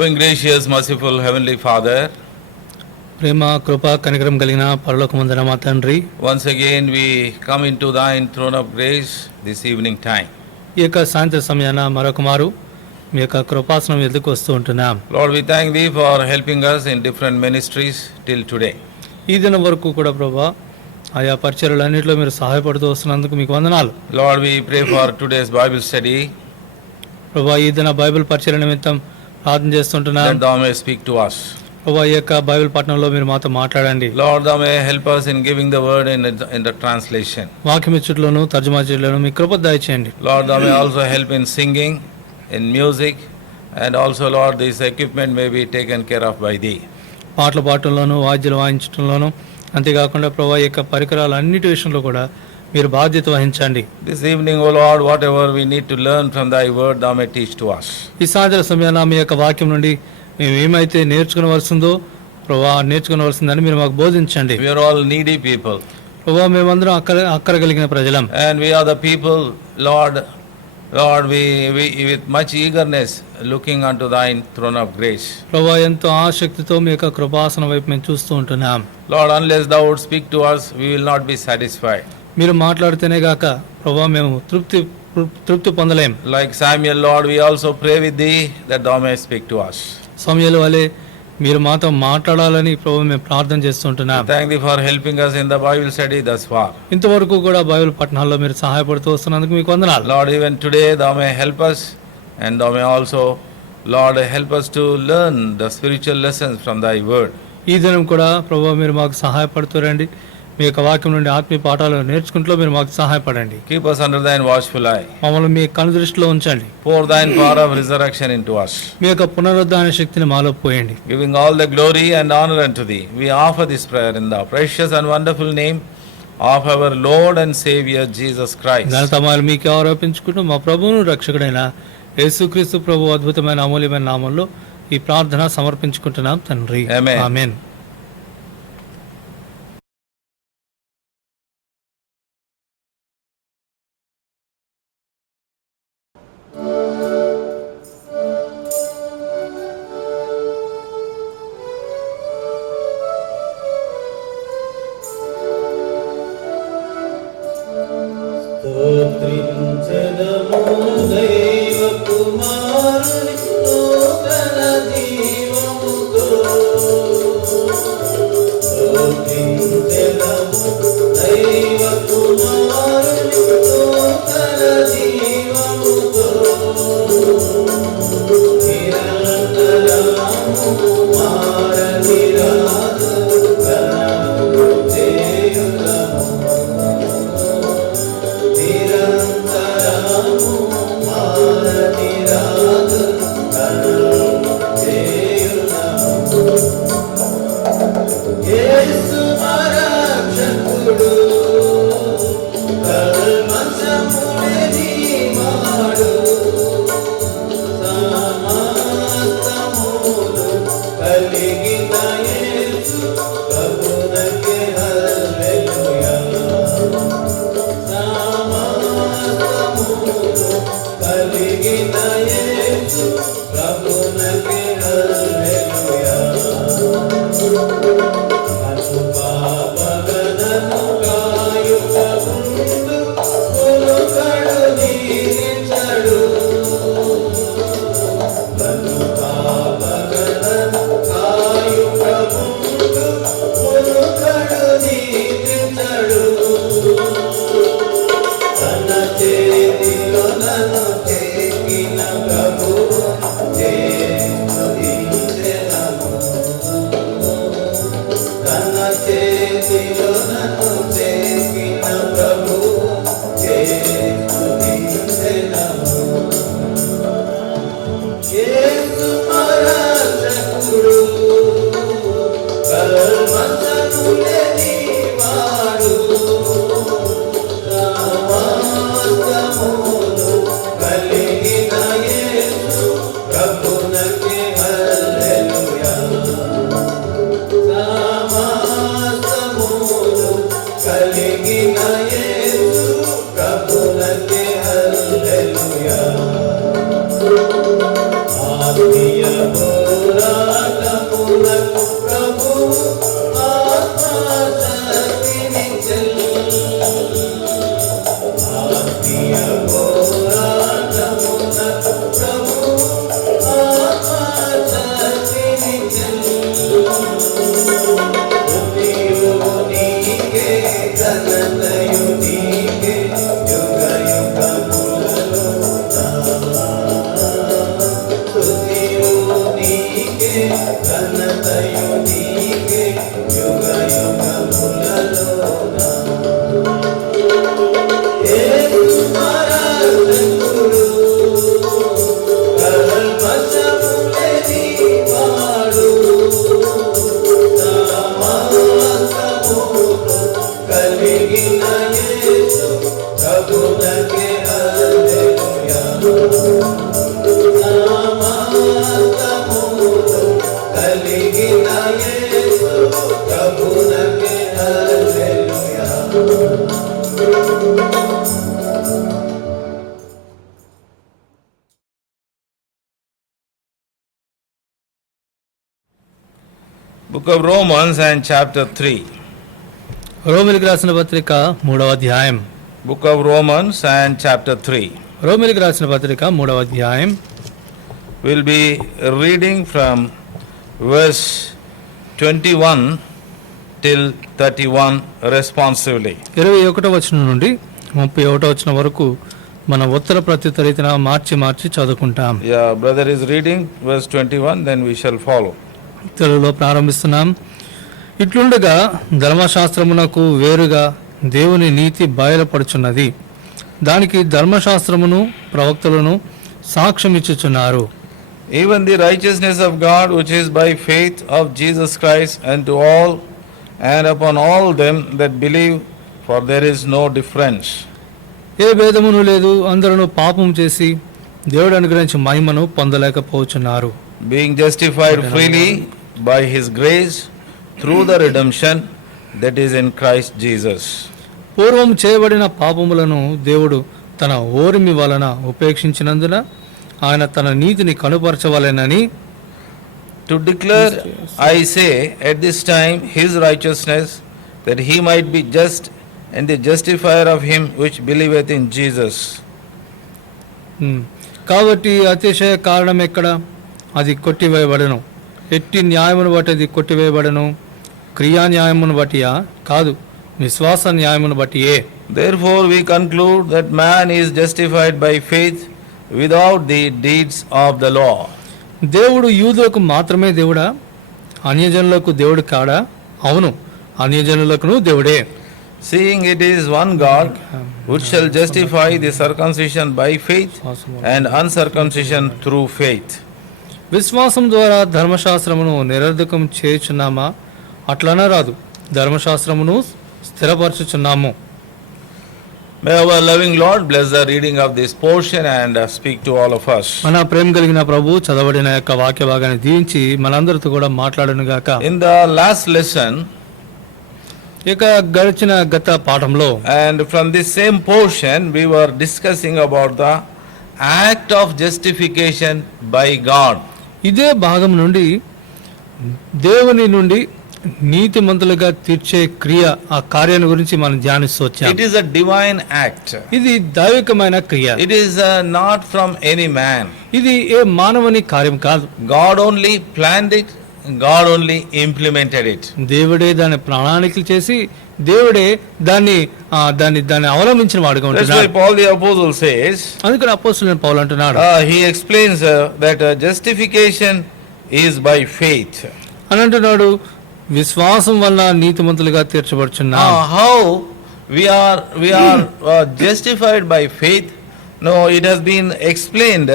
Loving, gracious, merciful Heavenly Father, ప్రేమ కృప కనికరం కలిగిన పరలోకమందున మా తండ్రి, once again we come into thine throne of grace this evening time. ఈ యొక్క సాయంత్ర సమయాన మరొక మారు మీ యొక్క కృపాసనం ఎదుకు వస్తూ ఉంటున్నాం. Lord, we thank thee for helping us in different ministries till today. ఈ దినం వరకు కూడా ప్రభా ఆయా పరిచర్యలన్నింటిలో మీరు సహాయపడుతూ వస్తున్నందుకు మీకు వందనాలు. Lord, we pray for today's Bible study, ప్రభా ఈ దిన బైబిల్ పరిచర్య నిమిత్తం ప్రార్థన చేస్తుంటున్నాం. that thou may speak to us. ప్రభా ఈ యొక్క బైబిల్ పట్టణంలో మీరు మాతో మాట్లాడండి. Lord, thou may help us in giving the word in the translation. వాక్యం ఇచ్చుట్లోను తర్జుమా చేయట్లోను మీ కృప దయచేయండి. Lord, thou may also help in singing, in music, and also, Lord, this equipment may be taken care of by thee. పాటలు పాడటంలోను వాద్యాలు వాయించడంలోను అంతేకాకుండా ప్రభా ఈ యొక్క పరికరాలు అన్నిటి విషయంలో కూడా మీరు బాధ్యత వహించండి. This evening, O Lord, whatever we need to learn from thy word, thou may teach to us. ఈ సాయంత్ర సమయాన మీ యొక్క వాక్యం నుండి మేము ఏమైతే నేర్చుకునవలసిందో ప్రభా నేర్చుకునవలసిందని మీరు మాకు బోధించండి. We are all needy people. ప్రభా మేమందరం అక్కర కలిగిన ప్రజలం. And we are the people, Lord, we with much eagerness looking unto thine throne of grace. ప్రభా ఎంతో ఆసక్తితో మీ యొక్క కృపాసనం వైపు మేము చూస్తూ ఉంటున్నాం. Lord, unless thou would speak to us, we will not be satisfied. మీరు మాట్లాడితేనే గాక ప్రభా మేము తృప్తి పొందలేం. Like Samuel, Lord, we also pray with thee that thou may speak to us. సమయాల వలె మీరు మాతో మాట్లాడాలని ప్రభు మేము ప్రార్థన చేస్తుంటున్నాం. Thank thee for helping us in the Bible study thus far. ఇంతవరకు కూడా బైబిల్ పఠనాల్లో మీరు సహాయపడుతూ వస్తున్నందుకు మీకు వందనాలు. Lord, even today thou may help us, and thou may also, Lord, help us to learn the spiritual lessons from thy word. ఈ దినం కూడా ప్రభు మీరు మాకు సహాయపడుతూ రండి. మీ యొక్క వాక్యం నుండి ఆత్మీయ పాఠాలు నేర్చుకుంటూ మీరు మాకు సహాయపడండి. Keep us under thine watchful eye. మమ్మల్ని మీ కను దృష్టిలో ఉంచండి. Pour thine power of resurrection into us. మీ యొక్క పునరుద్ధాన శక్తిని మాలో పోయండి. Giving all the glory and honor unto thee, we offer this prayer in the precious and wonderful name of our Lord and Savior Jesus Christ. ఘనతమాలు మీకు ఆరోపించుకుంటూ మా ప్రభువును రక్షకుడైన యేసుక్రీస్తు ప్రభు అద్భుతమైన అమూల్యమైన నామంలో ఈ ప్రార్థన సమర్పించుకుంటున్నాం తండ్రి. ఆమేన్. Hallelujah. Book of Romans and chapter 3. రోమిలికి రాసిన పత్రిక 3వ అధ్యాయం. Book of Romans and chapter 3. రోమిలికి రాసిన పత్రిక 3వ అధ్యాయం. We'll be reading from verse 21 till 31 responsively. 21వ వచనం నుండి 31వ వచనం వరకు మన ఉత్తర ప్రత్యుత్తర రీతిన మార్చి చదువుకుంటాం. Yeah, brother is reading verse 21, then we shall follow. తెలుగులో ప్రారంభిస్తున్నాం. ఇట్లుండగా ధర్మశాస్త్రమునకు వేరుగా దేవుని నీతి బయలుపడుచున్నది. దానికి ధర్మశాస్త్రమును ప్రవక్తలను సాక్ష్యం ఇచ్చుచున్నారు. Even the righteousness of God which is by faith of Jesus Christ unto all and upon all them that believe, for there is no difference. ఏ భేదమును లేదు, అందరూ పాపం చేసి దేవుడు అనుగ్రహించి మహిమను పొందలేకపోతున్నారు. Being justified freely by his grace through the redemption that is in Christ Jesus. పూర్వం చేయబడిన పాపములను దేవుడు తన ఓరిమి వలన ఉపేక్షించినందున ఆయన తన నీతిని కనుపరచవలెనని, To declare, I say, at this time his righteousness, that he might be just and the justifier of him which believeth in Jesus. కాబట్టి అతిశయ కారణం ఎక్కడ? అది కొట్టివేయబడను. ఎట్టి న్యాయమును బట్టి అది కొట్టివేయబడను. క్రియా న్యాయమును బట్టియా? కాదు, విశ్వాస న్యాయమును బట్టియే. Therefore we conclude that man is justified by faith without the deeds of the law. దేవుడు యూదులకు మాత్రమే దేవుడా? అన్యజనులకు దేవుడు కాడా? అవును, అన్యజనులకును దేవుడే. Seeing it is one God which shall justify the circumcision by faith and uncircumcision through faith. విశ్వాసం ద్వారా ధర్మశాస్త్రమును నిరర్ధకం చేయుచున్నామా? అట్లనే రాదు, ధర్మశాస్త్రమును స్థిరపరచుచున్నాము. May our loving Lord bless the reading of this portion and speak to all of us. మన ప్రేమ కలిగిన ప్రభు చదవడిన యొక్క వాక్య భాగాన్ని దీవించి మనందరితో కూడా మాట్లాడును గాక. In the last lesson, ఇక గడిచిన గత పాఠంలో and from this same portion we were discussing about the act of justification by God. ఇదే భాగం నుండి దేవుని నుండి నీతిమంతులుగా తీర్చే క్రియ, ఆ కార్యాన్ని గురించి మనం ధ్యానిస్తూ వచ్చాం. It is a divine act. ఇది దైవికమైన క్రియ. It is not from any man. ఇది ఏ మానవుని కార్యం కాదు. God only planned it, God only implemented it. దేవుడే దాని ప్రణాళికలు చేసి దేవుడే దాన్ని అవలంబించిన వాడుగా That's why ఉంటున్నాడు. Paul the apostle says, అందుకని అపోస్తలుడైన పౌలు అంటున్నాడు, he explains that justification is by faith. అని అంటున్నాడు, విశ్వాసం వల్ల నీతిమంతులుగా తీర్చబడుచున్నాం. How we are justified by faith? No, it has been explained,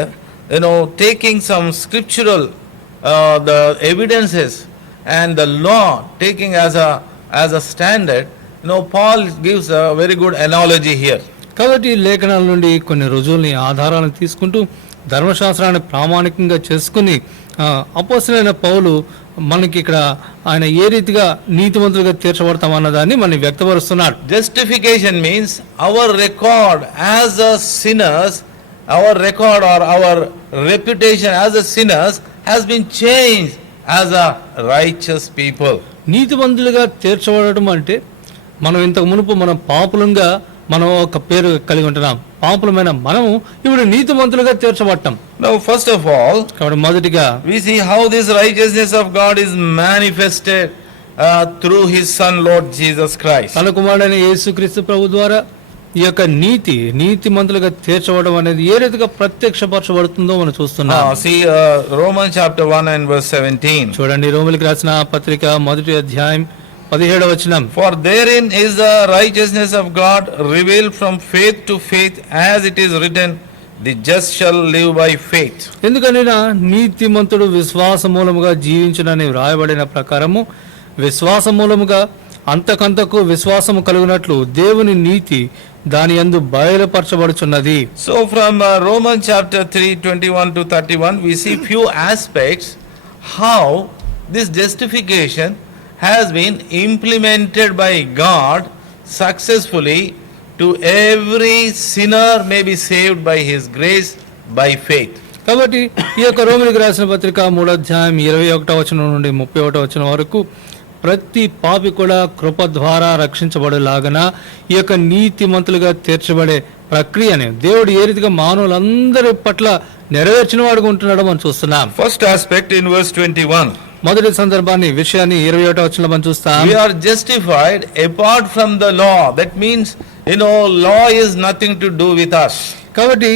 taking some scriptural the evidences and the law taking as a standard. Paul gives a very good analogy here. కాబట్టి లేఖనాల నుండి కొన్ని రుజువుల్ని ఆధారాలను తీసుకుంటూ ధర్మశాస్త్రాన్ని ప్రామాణికంగా చేసుకుని అపోస్తలుడైన పౌలు మనకి ఇక్కడ ఆయన ఏ రీతిగా నీతిమంతులుగా తీర్చబడతామన్న దాన్ని మనం వ్యక్తపరుస్తున్నాడు. Justification means our record as a sinners, our record or our reputation as a sinners has been changed as a righteous people. నీతిమంతులుగా తీర్చబడటం అంటే మనం ఇంతకు మునుపు మనం పాపులంగా మనం ఒక పేరు కలిగి ఉంటున్నాం. పాపులమైన మనము ఇప్పుడు నీతిమంతులుగా తీర్చబడటం. Now first of all, కాబట్టి మొదటిగా we see how this righteousness of God is manifested through his son Lord Jesus Christ. తన కుమారుడైన యేసుక్రీస్తు ప్రభు ద్వారా ఈ యొక్క నీతిమంతులుగా తీర్చబడడం అనేది ఏ రీతిగా ప్రత్యక్షపరచబడుతుందో మనం చూస్తున్నాం. See Romans chapter 1 and verse 17. చూడండి రోమిలికి రాసిన పత్రిక 1వ అధ్యాయం 17వ వచనం. For therein is the righteousness of God revealed from faith to faith, as it is written, the just shall live by faith. ఎందుకనగా నీతిమంతుడు విశ్వాస మూలముగా జీవించునని వ్రాయబడిన ప్రకారము విశ్వాస మూలముగా అంతకంతకు విశ్వాసము కలుగునట్లు దేవుని నీతి దాని యందు బయలుపరచబడుచున్నది. So from Romans chapter 3:21 to 31 we see few aspects how this justification has been implemented by God successfully to every sinner may be saved by his grace by faith. కాబట్టి ఈ యొక్క రోమిలికి రాసిన పత్రిక 3వ అధ్యాయం 21వ వచనం నుండి 31వ వచనం వరకు ప్రతి పాపి కూడా కృప ద్వారా రక్షించబడేలాగన ఈ యొక్క నీతిమంతులుగా తీర్చబడే ప్రక్రియని దేవుడు ఏ రీతిగా మానవులందరి పట్ల నెరవేర్చిన వాడుగా ఉంటున్నాడో మనం చూస్తున్నాం. First aspect in verse 21. మొదటి విషయాన్ని 21వ వచనంలో మనం చూస్తాం. We are justified apart from the law. That means, law is nothing to do with us. కాబట్టి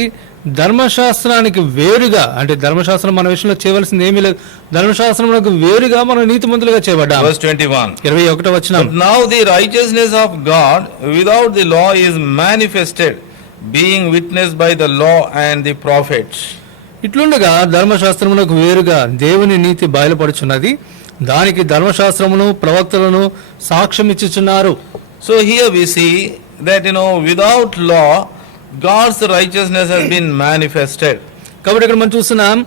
ధర్మశాస్త్రానికి వేరుగా అంటే ధర్మశాస్త్రం మన విషయంలో చేయవలసింది ఏమీ లేదు. ధర్మశాస్త్రములకు వేరుగా మనం నీతిమంతులుగా చేయబడ్డాం. Verse 21. 21వ వచనం. But now the righteousness of God without the law is manifested, being witnessed by the law and the prophets. ఇట్లుండగా ధర్మశాస్త్రములకు వేరుగా దేవుని నీతి బయలుపడుచున్నది, దానికి ధర్మశాస్త్రమును ప్రవక్తలను సాక్ష్యం ఇచ్చుచున్నారు. So here we see that without law God's righteousness has been manifested. కాబట్టి ఇక్కడ మనం చూస్తున్నాం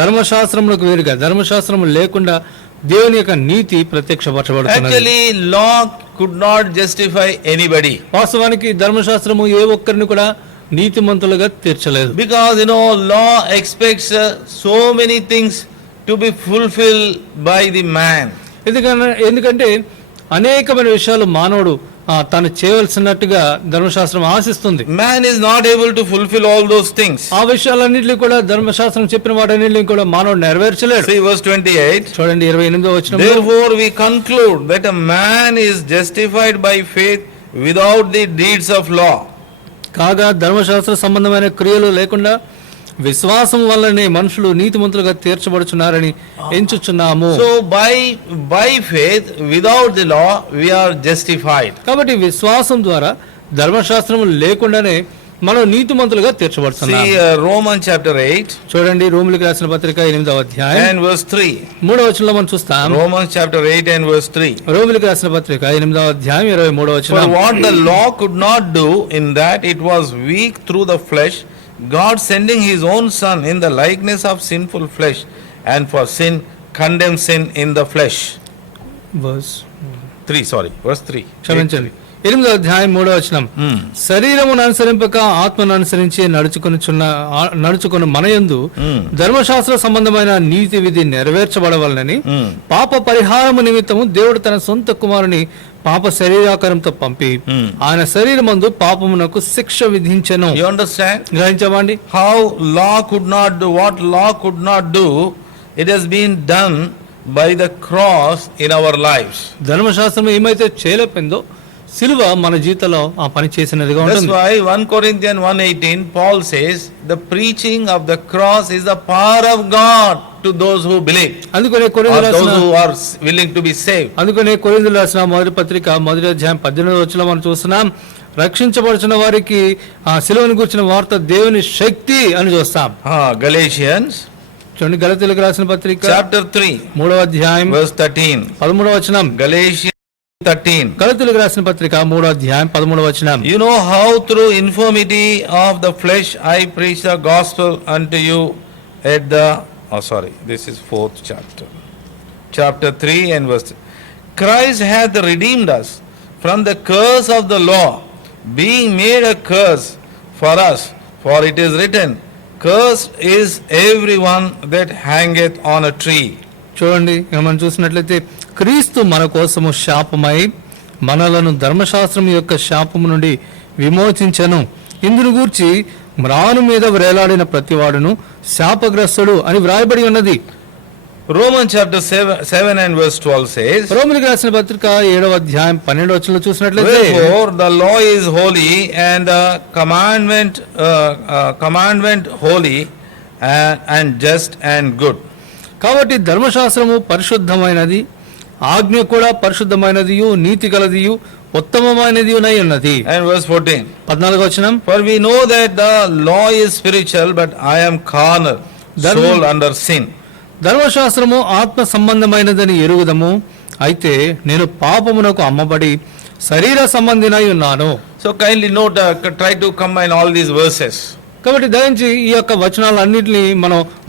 ధర్మశాస్త్రములకు వేరుగా ధర్మశాస్త్రము లేకుండా దేవుని యొక్క నీతి ప్రత్యక్షపరచబడుతున్నది. Actually law could not justify anybody. వాస్తవానికి ధర్మశాస్త్రము ఏ ఒక్కరిని కూడా నీతిమంతులుగా తీర్చలేదు. Because law expects so many things to be fulfilled by the man. ఎందుకంటే అనేకమైన విషయాలు మానవుడు తాను చేయవలసినట్టుగా ధర్మశాస్త్రం ఆశిస్తుంది. Man is not able to fulfill all those things. ఆ విషయాలన్నింటినీ కూడా ధర్మశాస్త్రం చెప్పిన వాటన్నింటినీ కూడా మానవుడు నెరవేర్చలేడు. See verse 28. చూడండి 28వ వచనం. Therefore we conclude that a man is justified by faith without the deeds of law. కాగా ధర్మశాస్త్ర సంబంధమైన క్రియలు లేకుండా విశ్వాసం వల్లనే మనుషులు నీతిమంతులుగా తీర్చబడుచున్నారని ఎంచుచున్నాము. So by faith without the law we are justified. కాబట్టి విశ్వాసం ద్వారా ధర్మశాస్త్రం లేకుండానే మనం నీతిమంతులుగా తీర్చబడుతున్నాం. See Romans chapter 8. చూడండి రోమిలికి రాసిన పత్రిక 8వ అధ్యాయం and verse 3. 3వ వచనంలో మనం చూస్తాం. Romans chapter 8 and verse 3. రోమిలికి రాసిన పత్రిక 8వ అధ్యాయం 23వ వచనం. For what the law could not do in that it was weak through the flesh, God sending his own son in the likeness of sinful flesh, and for sin condemned sin in the flesh. verse 3. క్షమించండి 8వ అధ్యాయం 3వ వచనం. శరీరమును అనుసరింపక ఆత్మను అనుసరించి నడుచుకుని మనయందు ధర్మశాస్త్ర సంబంధమైన నీతి విధి నెరవేర్చబడవలనని పాప పరిహారము నిమిత్తము దేవుడు తన సొంత కుమారుని పాప శరీరాకారంతో పంపి ఆయన శరీరమందు పాపమునకు శిక్ష విధించెను. You understand? గ్రహించమండి. How law could not do what law could not do, it has been done by the cross in our lives. ధర్మశాస్త్రం ఏమైతే చేయలేపిందో సిలువ మన జీవితంలో ఆ పని చేసినదిగా ఉంటుంది. That's why 1 Corinthians 1:18 Paul says the preaching of the cross is the power of God to those who believe. అందుకనే those who are willing to be saved. అందుకనే కొరింథీయులకు రాసిన మొదటి పత్రిక 1వ అధ్యాయం 18వ వచనంలో మనం చూస్తున్నాం రక్షించబడుచున్న వారికి ఆ సిలువను గురించిన వార్త దేవుని శక్తి అని చూస్తాం. Galatians చూడండి గలతీయులకు రాసిన పత్రిక chapter 3 3వ అధ్యాయం verse 13. 13వ వచనం. Galatians 13. గలతీయులకు రాసిన పత్రిక 3వ అధ్యాయం 13వ వచనం. You know how through infirmity of the flesh I preach the gospel unto you at the this is 4th chapter. Chapter 3 and verse 3. Christ hath redeemed us from the curse of the law, being made a curse for us, for it is written, cursed is everyone that hangeth on a tree. చూడండి మనం చూసినట్లయితే క్రీస్తు మన కోసము శాపమై మనలను ధర్మశాస్త్రం యొక్క శాపము నుండి విమోచించెను. ఇందును గూర్చి మ్రాను మీద వ్రేలాడిన ప్రతివాడును శాపగ్రస్తుడు అని వ్రాయబడి ఉన్నది. Romans chapter 7 and verse 12 says, రోమిలికి రాసిన పత్రిక 7వ అధ్యాయం 12వ వచనంలో చూసినట్లయితే, wherefore the law is holy and the commandment holy and just and good. కాబట్టి ధర్మశాస్త్రము పరిశుద్ధమైనది, ఆజ్ఞ కూడా పరిశుద్ధమైనదియు నీతి గలదియు ఉత్తమమైనదియునై ఉన్నది. And verse 14, 14వ వచనం, for we know that the law is spiritual, but I am carnal, soul under sin. ధర్మశాస్త్రము ఆత్మ సంబంధమైనదని ఎరుగుదము, అయితే నేను పాపమునకు అమ్మబడి శరీర సంబంధినై ఉన్నాను. So kindly note, try to combine all these verses. కాబట్టి దయించి ఈ యొక్క వచనాలన్నింటినీ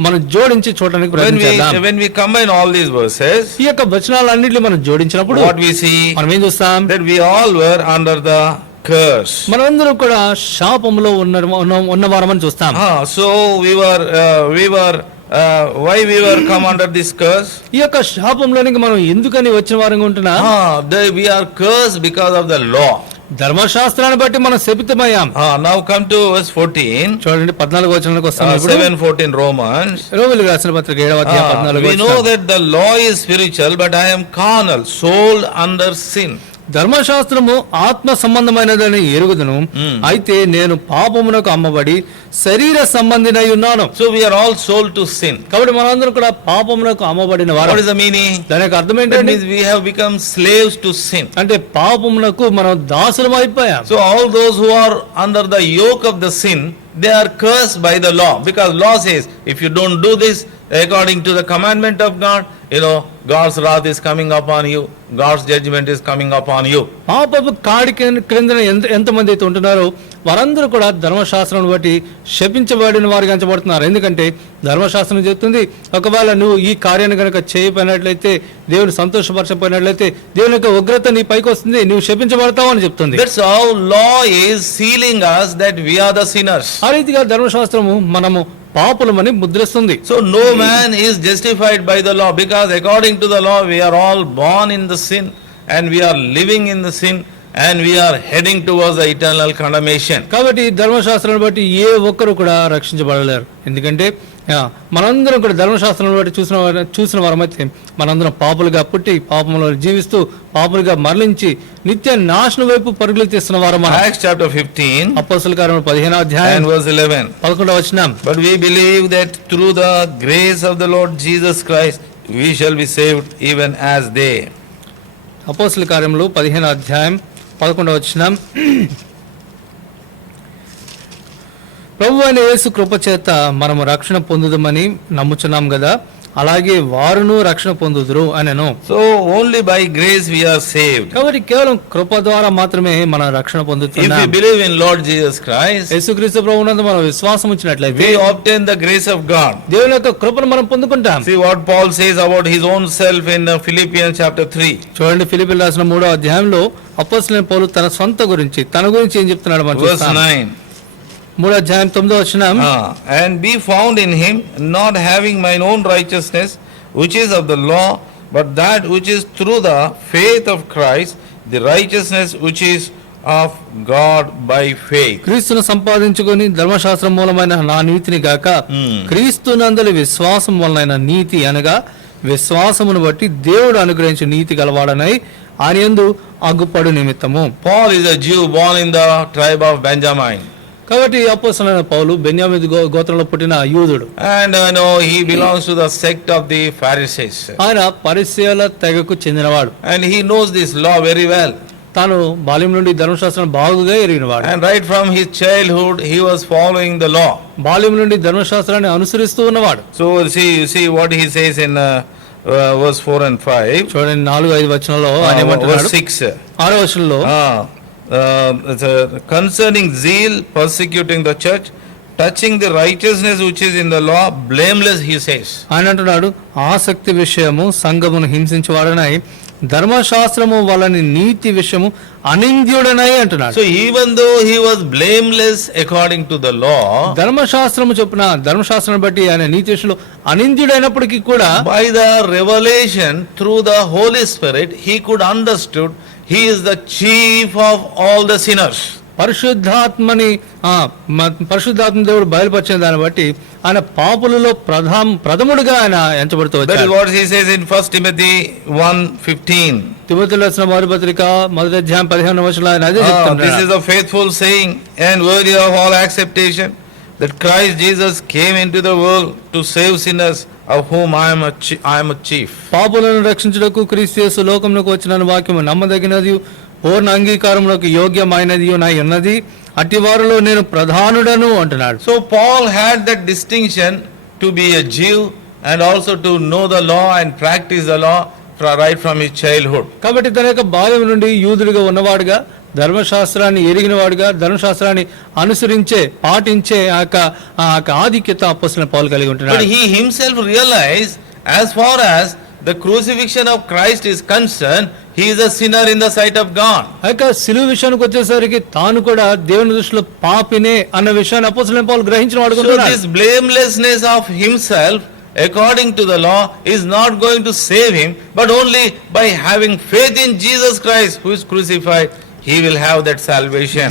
మనం జోడించి చూడడానికి ప్రయత్నిద్దాం. When we combine all these verses, ఈ యొక్క వచనాలన్నింటినీ మనం జోడించినప్పుడు what we see, మనం ఏం చూస్తాం? that we all were under the curse. మనందరం కూడా శాపములో ఉన్నవారమని చూస్తాం. So why we were come under this curse? ఈ యొక్క శాపంలోనికి మనం ఎందుకని వచ్చిన వారంగా ఉంటున్నా? We are cursed because of the law. ధర్మశాస్త్రాన్ని బట్టి మనం శపితమయ్యాం. Now come to verse 14. చూడండి 14వ వచనానికి వస్తాం. 7:14 Romans. రోమిలికి రాసిన పత్రిక 7వ అధ్యాయం 14వ We know that the law is spiritual, but I am carnal, soul under sin. ధర్మశాస్త్రము ఆత్మ సంబంధమైనదని ఎరుగుదును, అయితే నేను పాపమునకు అమ్మబడి శరీర సంబంధినై ఉన్నాను. So we are all sold to sin. కాబట్టి మనందరం కూడా పాపమునకు అమ్మబడిన వారు. What is the meaning? దాని యొక్క అర్థం That ఏంటంటే, means we have become slaves to sin. అంటే పాపమునకు మనం దాసులం అయిపోయాం. So all those who are under the yoke of the sin, they are cursed by the law, because law says if you don't do this according to the commandment of God, God's wrath is coming upon you, God's judgment is coming upon you. పాపపు కాడి క్రిందన ఎంతమంది అయితే ఉంటున్నారో వారందరూ కూడా ధర్మశాస్త్రం బట్టి శపించబడిన వారిగా ఎంచబడుతున్నారు. ఎందుకంటే ధర్మశాస్త్రం చెప్తుంది, ఒకవేళ నువ్వు ఈ కార్యాన్ని కనుక చేయకపోయినట్లయితే, దేవుని సంతోషపరచకపోయినట్లయితే దేవుని యొక్క ఉగ్రత నీ పైకి వస్తుంది, నువ్వు శపించబడతావు అని చెప్తుంది. That's how law is sealing us that we are the sinners. ఆ రీతిగా ధర్మశాస్త్రము మనము పాపులమని ముద్రిస్తుంది. So no man is justified by the law, because according to the law we are all born in the sin and we are living in the sin and we are heading towards the eternal condemnation. కాబట్టి ధర్మశాస్త్రాన్ని బట్టి ఏ ఒక్కరు కూడా రక్షించబడలేరు. ఎందుకంటే మనందరం కూడా ధర్మశాస్త్రాన్ని బట్టి చూసిన వారమైతే మనందరం పాపులుగా పుట్టి పాపంలో జీవిస్తూ పాపులుగా మరలించి నిత్య నాశనం వైపు పరుగులు తీస్తున్న వారం. Acts chapter 15 అపోస్తలుల కార్యములు 15వ అధ్యాయం and verse 11. 11వ వచనం, But we believe that through the grace of the Lord Jesus Christ we shall be saved even as they. అపోస్తలుల కార్యములు 15వ అధ్యాయం 11వ వచనం, ప్రభువైన యేసు కృప చేత మనము రక్షణ పొందుదామని నమ్ముచున్నాం కదా, అలాగే వారును రక్షణ పొందుదురు అనెను. So only by grace we are saved. కాబట్టి కేవలం కృప ద్వారా మాత్రమే మనం రక్షణ If we పొందుతున్నాం. believe in Lord Jesus Christ, యేసుక్రీస్తు ప్రభువునందు మనం విశ్వాసం ఉంచినట్లయితే we obtain the grace of God. దేవుని యొక్క కృపను మనం పొందుకుంటాం. See what Paul says about his own self in Philippians chapter 3. చూడండి, ఫిలిప్పీయులకు రాసిన 3వ అధ్యాయంలో అపోస్తలుడైన పౌలు తన తన గురించి ఏం చెప్తున్నాడు మనం Verse చూస్తాం. 9. 3వ అధ్యాయం 9వ వచనం, And be found in him, not having mine own righteousness, which is of the law, but that which is through the faith of Christ, the righteousness which is of God by faith. క్రీస్తును సంపాదించుకొని ధర్మశాస్త్రం మూలమైన నా నీతిని గాక క్రీస్తునందలి విశ్వాసం వలన నీతి అనగా విశ్వాసమును బట్టి దేవుడు అనుగ్రహించిన నీతి గలవాడనై ఆయన యందు అగుపడు నిమిత్తము. Paul is a Jew born in the tribe of Benjamin. కాబట్టి అపోస్తలుడైన పౌలు బెన్యామీను గోత్రంలో పుట్టిన యూదుడు. And he belongs to the sect of the Pharisees. ఆయన పరిసయ్యుల తెగకు చెందినవాడు. And he knows this law very well. తాను బాల్యం నుండి ధర్మశాస్త్రం బాగుగా ఎరిగినవాడు. And right from his childhood he was following the law. బాల్యం నుండి ధర్మశాస్త్రాన్ని అనుసరిస్తూ ఉన్నవాడు. So you see what he says in verse 4 and 5. చూడండి 4-5 వచనంలో ఆయన ఏమంటున్నాడు? Verse 6. 6వ వచనంలో, concerning zeal persecuting the church, touching the righteousness which is in the law, blameless, he says. ఆయన అంటున్నాడు, ఆసక్తి విషయము సంఘమును హింసించువాడనై ధర్మశాస్త్రము వలని నీతి విషయము అనింద్యుడనై అంటున్నాడు. So even though he was blameless according to the law, ధర్మశాస్త్రము చొప్పున ధర్మశాస్త్రం బట్టి ఆయన నీతి విషయంలో అనింద్యుడైనప్పటికీ కూడా by the revelation through the Holy Spirit he could understood he is the chief of all the sinners. పరిశుద్ధాత్మని పరిశుద్ధాత్మ దేవుడు బయలుపరిచిన దాన్ని బట్టి ఆయన పాపులలో ప్రథముడుగా ఆయన ఎంచబడుతూ That is వచ్చాడు. what he says in 1 Timothy 1:15. తిమోతిలో రాసిన మొదటి పత్రిక 1వ అధ్యాయం 15వ వచనంలో ఆయన అదే This చెప్తున్నాడు. is a faithful saying and worthy of all acceptation, that Christ Jesus came into the world to save sinners, of whom I am a chief. పాపులను రక్షించుటకు క్రీస్తు యేసు లోకమునకు వచ్చిన వాక్యము నమ్మదగినది, పూర్ణ అంగీకారములకు యోగ్యమైనది నాయి ఉన్నది, అట్టి వారిలో నేను ప్రధానుడను అంటున్నాడు. So Paul had that distinction to be a Jew and also to know the law and practice the law right from his childhood. కాబట్టి తన యొక్క బాల్యం నుండి యూదుడిగా ఉన్నవాడుగా, ధర్మశాస్త్రాన్ని ఎరిగిన వాడుగా, ధర్మశాస్త్రాన్ని అనుసరించే పాటించే ఆ యొక్క ఆధిక్యత అపొస్తలుడైన పౌలు కలిగి But ఉంటున్నాడు. he himself realized, as far as the crucifixion of Christ is concerned, he is a sinner in the sight of God. ఆ యొక్క సిలువ విషయానికి వచ్చేసరికి తాను కూడా దేవుని దృష్టిలో పాపినే అన్న విషయాన్ని అపొస్తలుడైన పౌలు గ్రహించిన వాడు So this blamelessness of himself according to the law is not going to save him, but only by having faith in Jesus Christ who is crucified, he will have that salvation.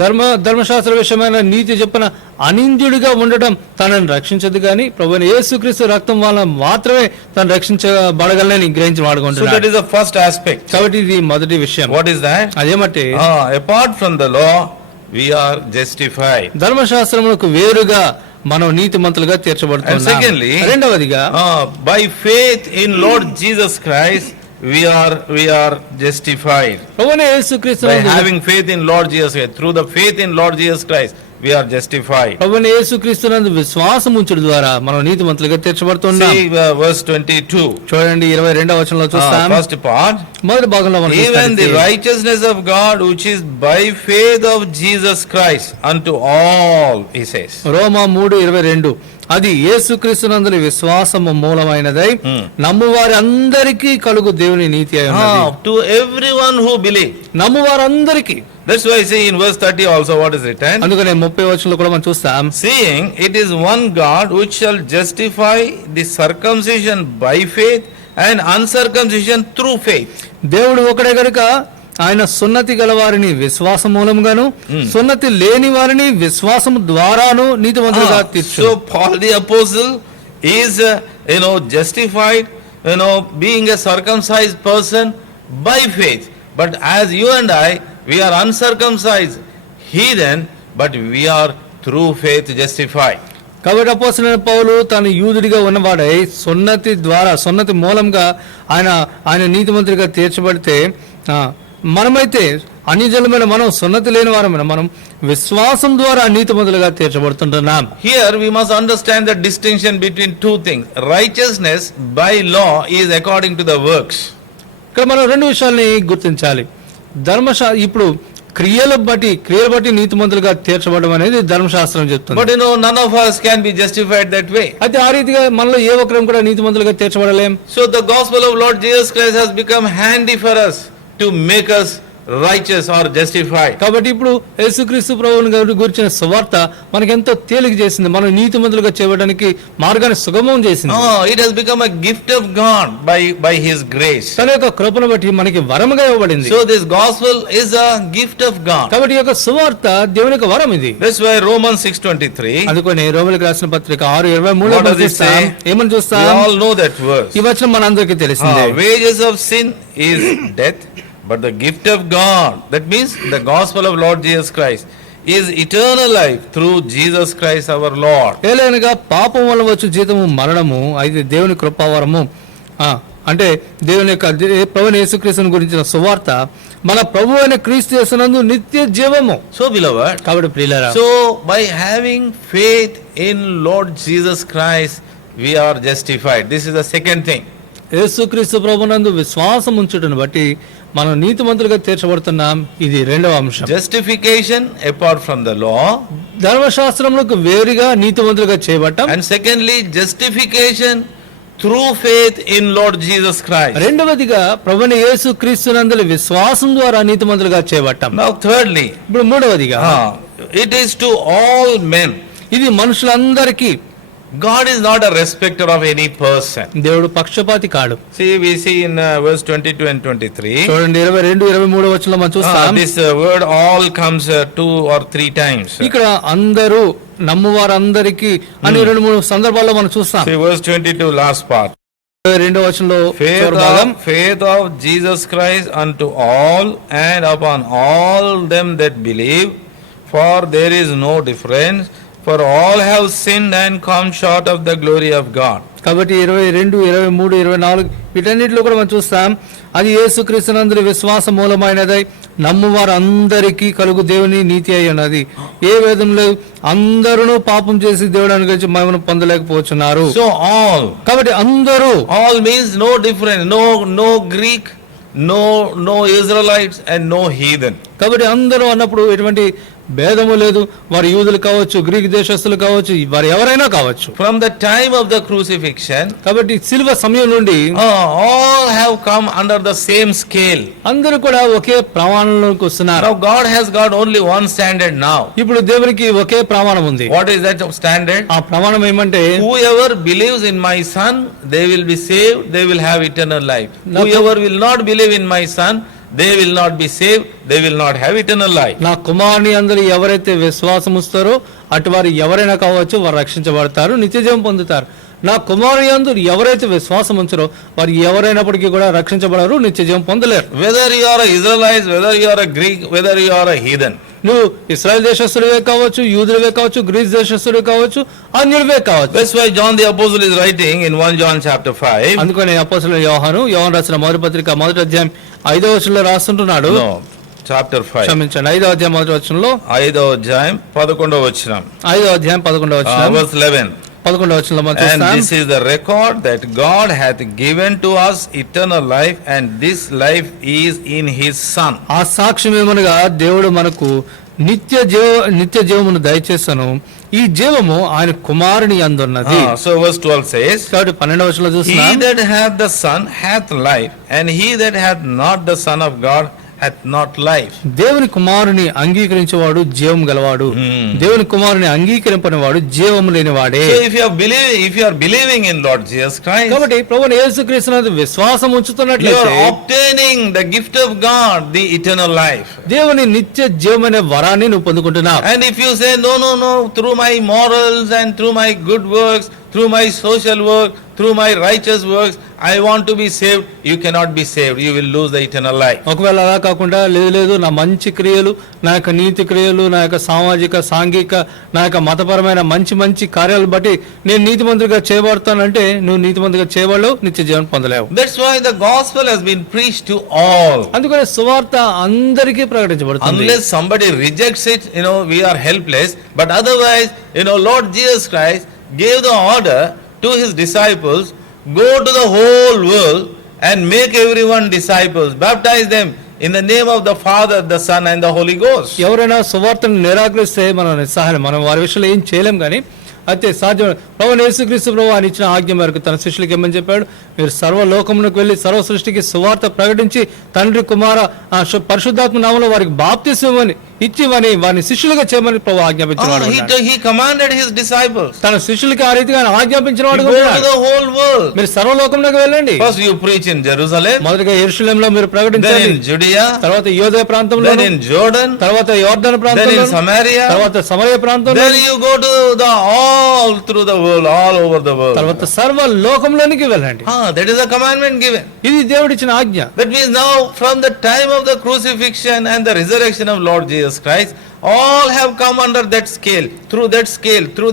ధర్మశాస్త్ర విషయమైన నీతి చెప్పిన అనింద్యుడిగా ఉండటం తనను రక్షించదు కానీ ప్రభువైన యేసుక్రీస్తు రక్తం వల్ల మాత్రమే తను రక్షించబడగలని గ్రహించి So that వాడుకుంటున్నాడు. is the first aspect. కాబట్టి ఇది మొదటి విషయం. What is that? అదేమంటే Apart from the law, we are justified. ధర్మశాస్త్రములకు వేరుగా మనం నీతిమంతులుగా And తీర్చబడుతున్నాం. secondly, రెండవదిగా by faith in Lord Jesus Christ, we are justified. ప్రభువైన యేసుక్రీస్తు By having faith in Lord Jesus Christ, through the faith in Lord Jesus Christ, we are justified. ప్రభువైన యేసుక్రీస్తునందు విశ్వాసం ఉంచుట ద్వారా మనం నీతిమంతులుగా తీర్చబడుతున్నాం. See verse 22. చూడండి 22వ వచనంలో చూస్తాం. First part. మొదటి భాగంలో మనం Even the చూస్తాం. righteousness of God which is by faith of Jesus Christ unto all, he says. రోమా 3:22 అది యేసుక్రీస్తునందు విశ్వాసము మూలమైనదై నమ్మువారి అందరికీ కలుగు దేవుని నీతి అయి ఉన్నది. To everyone who believe. నమ్మువారందరికీ. That's why I say in verse 30 also what is written. అందుకనే 30వ వచనంలో కూడా మనం చూస్తాం. Seeing it is one God which shall justify the circumcision by faith and uncircumcision through faith. దేవుడు ఒకడే గనుక ఆయన సున్నతి గల వారిని విశ్వాసం మూలంగాను సున్నతి లేని వారిని విశ్వాసం ద్వారాను నీతిమంతులుగా తీర్చు. So Paul the apostle is justified, being a circumcised person by faith. But as you and I, we are uncircumcised, heathen, but we are through faith justified. కాబట్టి అపోస్తలుడైన పౌలు తాను యూదుడిగా ఉన్నవాడై సున్నతి మూలంగా ఆయన నీతిమంతుడిగా తీర్చబడితే మనమైతే అన్యజనులమైన మనం సున్నతి లేని వారమైన మనం విశ్వాసం ద్వారా నీతిమంతులుగా తీర్చబడుతుంటున్నాం. Here we must understand the distinction between two things. Righteousness by law is according to the works. ఇక్కడ మనం రెండు విషయాల్ని గుర్తించాలి. ఇప్పుడు క్రియల బట్టి నీతిమంతులుగా తీర్చబడడం అనేది ధర్మశాస్త్రం చెప్తుంది. But none of us can be justified that way. అయితే ఆ రీతిగా మనలో ఏ ఒక్కరం కూడా నీతిమంతులుగా తీర్చబడలేం. So the gospel of Lord Jesus Christ has become handy for us to make us righteous or justified. కాబట్టి ఇప్పుడు యేసుక్రీస్తు ప్రభువుని గురించిన సువార్త మనకెంతో తేలిక చేసింది, మనం నీతిమంతులుగా చేయడానికి మార్గాన్ని సుగమం చేసింది. It has become a gift of God by His grace. తన యొక్క కృపను బట్టి మనకి వరముగా ఇవ్వబడింది. So this gospel is a gift of God. కాబట్టి ఈ యొక్క సువార్త దేవుని యొక్క వరం ఇది. That's why Romans 6:23. అందుకని రోమీయులకు రాసిన పత్రిక 6:23 ఏమని చూస్తాం? We all know that verse. ఈ వచనం మనందరికీ తెలిసిందే. Wages of sin is death, but the gift of God, that means the gospel of Lord Jesus Christ, is eternal life through Jesus Christ our Lord. ఏలైనగా పాపం వల్ల వచ్చు జీతము మరణము, అయితే దేవుని కృపావరము అంటే దేవుని యొక్క ప్రభువైన యేసుక్రీస్తుని గురించిన సువార్త మన ప్రభువు అయిన క్రీస్తు యేసునందు నిత్య జీవము. So beloved, కాబట్టి ప్రియులారా, so by having faith in Lord Jesus Christ we are justified. This is the second thing. యేసుక్రీస్తు ప్రభువునందు విశ్వాసం ఉంచుటను బట్టి మనం నీతిమంతులుగా తీర్చబడుతున్నాం. ఇది రెండవ అంశం. Justification apart from the law. ధర్మశాస్త్రములకు వేరుగా నీతిమంతులుగా చేయబడటం. And secondly, justification through faith in Lord Jesus Christ. రెండవదిగా ప్రభువైన యేసుక్రీస్తునందు విశ్వాసం ద్వారా నీతిమంతులుగా చేయబడటం. Now thirdly, ఇప్పుడు మూడవదిగా it is to all men. ఇది మనుషులందరికీ. God is not a respecter of any person. దేవుడు పక్షపాతి కాడు. We see in verse 22 and 23. చూడండి 22-23 వచనంలో మనం చూస్తాం. This word all comes 2 or 3 times. ఇక్కడ అందరూ నమ్మువారందరికీ అని 2-3 సందర్భాల్లో మనం చూస్తాం. See verse 22 last part. 22వ వచనంలో faith of Jesus Christ unto all and upon all them that believe, for there is no difference, for all have sinned and come short of the glory of God. కాబట్టి 22, 23, 24 వీటన్నిటిలో కూడా మనం చూస్తాం. అది యేసుక్రీస్తునందు విశ్వాస మూలమైనదై నమ్మువారు అందరికీ కలుగు దేవుని నీతి అయి ఉన్నది. ఏ వేదంలో అందరూ పాపం చేసి దేవుడు అనుగ్రహించి మహిమను పొందలేకపోతున్నారు. So all, కాబట్టి అందరూ, all means no difference, no Greek, no Israelites and no heathen. కాబట్టి అందరూ అన్నప్పుడు ఎటువంటి భేదము లేదు. వారు యూదులు కావచ్చు, గ్రీక్ దేశస్తులు కావచ్చు, వారు ఎవరైనా కావచ్చు. From the time of the crucifixion, కాబట్టి సిలువ సమయం నుండి all have come under the same scale. అందరూ కూడా ఒకే ప్రమాణంలోకి వస్తున్నారు. Now God has got only one standard now. ఇప్పుడు దేవునికి ఒకే ప్రమాణం ఉంది. What is that standard? ఆ ప్రమాణం ఏమంటే, whoever believes in my son, they will be saved, they will have eternal life. Whoever will not believe in my son, they will not be saved, they will not have eternal life. నా కుమారుని అందరూ ఎవరైతే విశ్వాసం ఉంచుతారో అటు వారు ఎవరైనా కావచ్చు, వారు రక్షించబడతారు, నిత్యజీవం పొందుతారు. నా కుమారుని యందు ఎవరైతే విశ్వాసం ఉంచారో వారు ఎవరైనప్పటికీ కూడా రక్షించబడరు, నిత్యజీవం పొందలేరు. Whether you are a Israelite, whether you are a Greek, whether you are a heathen. నువ్వు ఇశ్రాయేల్ దేశస్తుడివే కావచ్చు, యూదులవే కావచ్చు, గ్రీస్ దేశస్తుడివే కావచ్చు, అన్యుడివే కావచ్చు. That's why John the Apostle is writing in 1 John chapter 5. అందుకని అపోస్తలుడైన యోహాను రాసిన మొదటి పత్రిక 1వ అధ్యాయం 5వ వచనంలో రాస్తుంటున్నాడు. No, chapter 5. క్షమించండి, 5వ అధ్యాయం 1వ వచనంలో, 5వ అధ్యాయం 11వ వచనం. 5వ అధ్యాయం 11వ వచనం, verse 11. 11వ వచనంలో మనం And చూస్తాం. this is the record that God hath given to us eternal life, and this life is in his son. ఆ సాక్ష్యం ఏమనగా దేవుడు మనకు నిత్య జీవమును దయచేసను, ఈ జీవము ఆయన కుమారుని యందున్నది. So verse 12 says, కాబట్టి 12వ వచనంలో he చూస్తున్నాం. that hath the son hath life, and he that hath not the son of God hath not life. దేవుని కుమారుని అంగీకరించేవాడు జీవం గలవాడు, దేవుని కుమారుని అంగీకరింపనివాడు జీవము లేనివాడే. So if you are believing in Lord Jesus Christ, కాబట్టి ప్రభువైన యేసుక్రీస్తునందు విశ్వాసం you ఉంచుతున్నట్లయితే are obtaining the gift of God, the eternal life. దేవుని నిత్య జీవమనే వరాన్ని నువ్వు పొందుకుంటున్నావు. And if you say no, through my morals and through my good works, through my social work, through my righteous works, I want to be saved, you cannot be saved, you will lose the eternal life. ఒకవేళ అలా కాకుండా లేదు నా మంచి క్రియలు, నా యొక్క నీతి క్రియలు, నా యొక్క సామాజిక సాంఘిక, నా యొక్క మతపరమైన మంచి కార్యాలు బట్టి నేను నీతిమంతుడిగా చేయబడతానంటే నువ్వు నీతిమంతుడిగా చేయబడలేవు, నిత్య జీవనం పొందలేవు. That's why the gospel has been preached to all. అందుకనే సువార్త అందరికీ ప్రకటించబడుతుంది. Unless somebody rejects it, we are helpless, but otherwise, Lord Jesus Christ gave the order to his disciples, go to the whole world and make everyone disciples, baptize them in the name of the Father, the Son and the Holy Ghost. ఎవరైనా సువార్తను నిరాకరిస్తే మనం వారి విషయంలో ఏం చేయలేం. కానీ అయితే సాధ్యం ప్రభువైన యేసుక్రీస్తు ప్రభువు ఆయన ఇచ్చిన ఆజ్ఞ మేరకు తన శిష్యులకు ఏమని చెప్పాడు, మీరు సర్వలోకమునకు వెళ్ళి సర్వ సృష్టికి సువార్త ప్రకటించి తండ్రి కుమార పరిశుద్ధాత్మ నామములో వారికి బాప్తిస్మం ఇచ్చి వారిని శిష్యులుగా చేయమని ప్రభువు ఆజ్ఞాపించినాడు. He commanded his disciples, తన శిష్యులకి ఆ రీతిగా ఆజ్ఞాపించిన వాడు. go to the whole world. మీరు సర్వలోకంలోకి వెళ్ళండి. First you preach in Jerusalem, మొదటగా యెరూషలేములో మీరు ప్రకటించండి, then in Judea, తర్వాత యూదయ ప్రాంతంలో, then in Jordan, తర్వాత యోర్దాను then ప్రాంతంలో, in Samaria, తర్వాత సమరయ ప్రాంతంలో, then you go to the all through the world, all over the world. తర్వాత సర్వ లోకంలోనికి వెళ్ళండి. That is a commandment given. ఇది దేవుడిచ్చిన ఆజ్ఞ. That means now from the time of the crucifixion and the resurrection of Lord Jesus Christ, all have come under that scale, through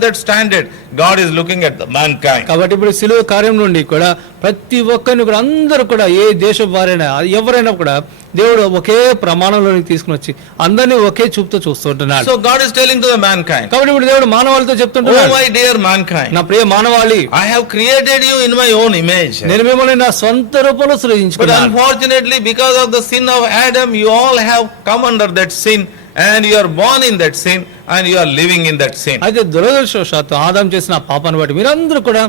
that standard. God is looking at the mankind. కాబట్టి ఇప్పుడు సిలువ కార్యం నుండి కూడా ప్రతి ఒక్కరిని కూడా అందరూ కూడా ఏ దేశం వారైనా ఎవరైనా కూడా దేవుడు ఒకే ప్రమాణంలోకి తీసుకుని వచ్చి అందరినీ ఒకే చూపుతో చూస్తుంటున్నాడు. So God is telling to the mankind, కాబట్టి ఇప్పుడు దేవుడు మానవాళితో చెప్తుంటున్నాడు, oh my dear mankind, నా ప్రియ మానవాళి, I have created you in my own image. నేను మిమ్మల్ని నా సొంత రూపంలో But సృజించుకున్నాను. unfortunately, because of the sin of Adam, you all have come under that sin, and you are born in that sin, and you are living in that sin. అయితే దురదృష్టవశాత్తు ఆదాము చేసిన పాపాన్ని బట్టి మీరందరూ కూడా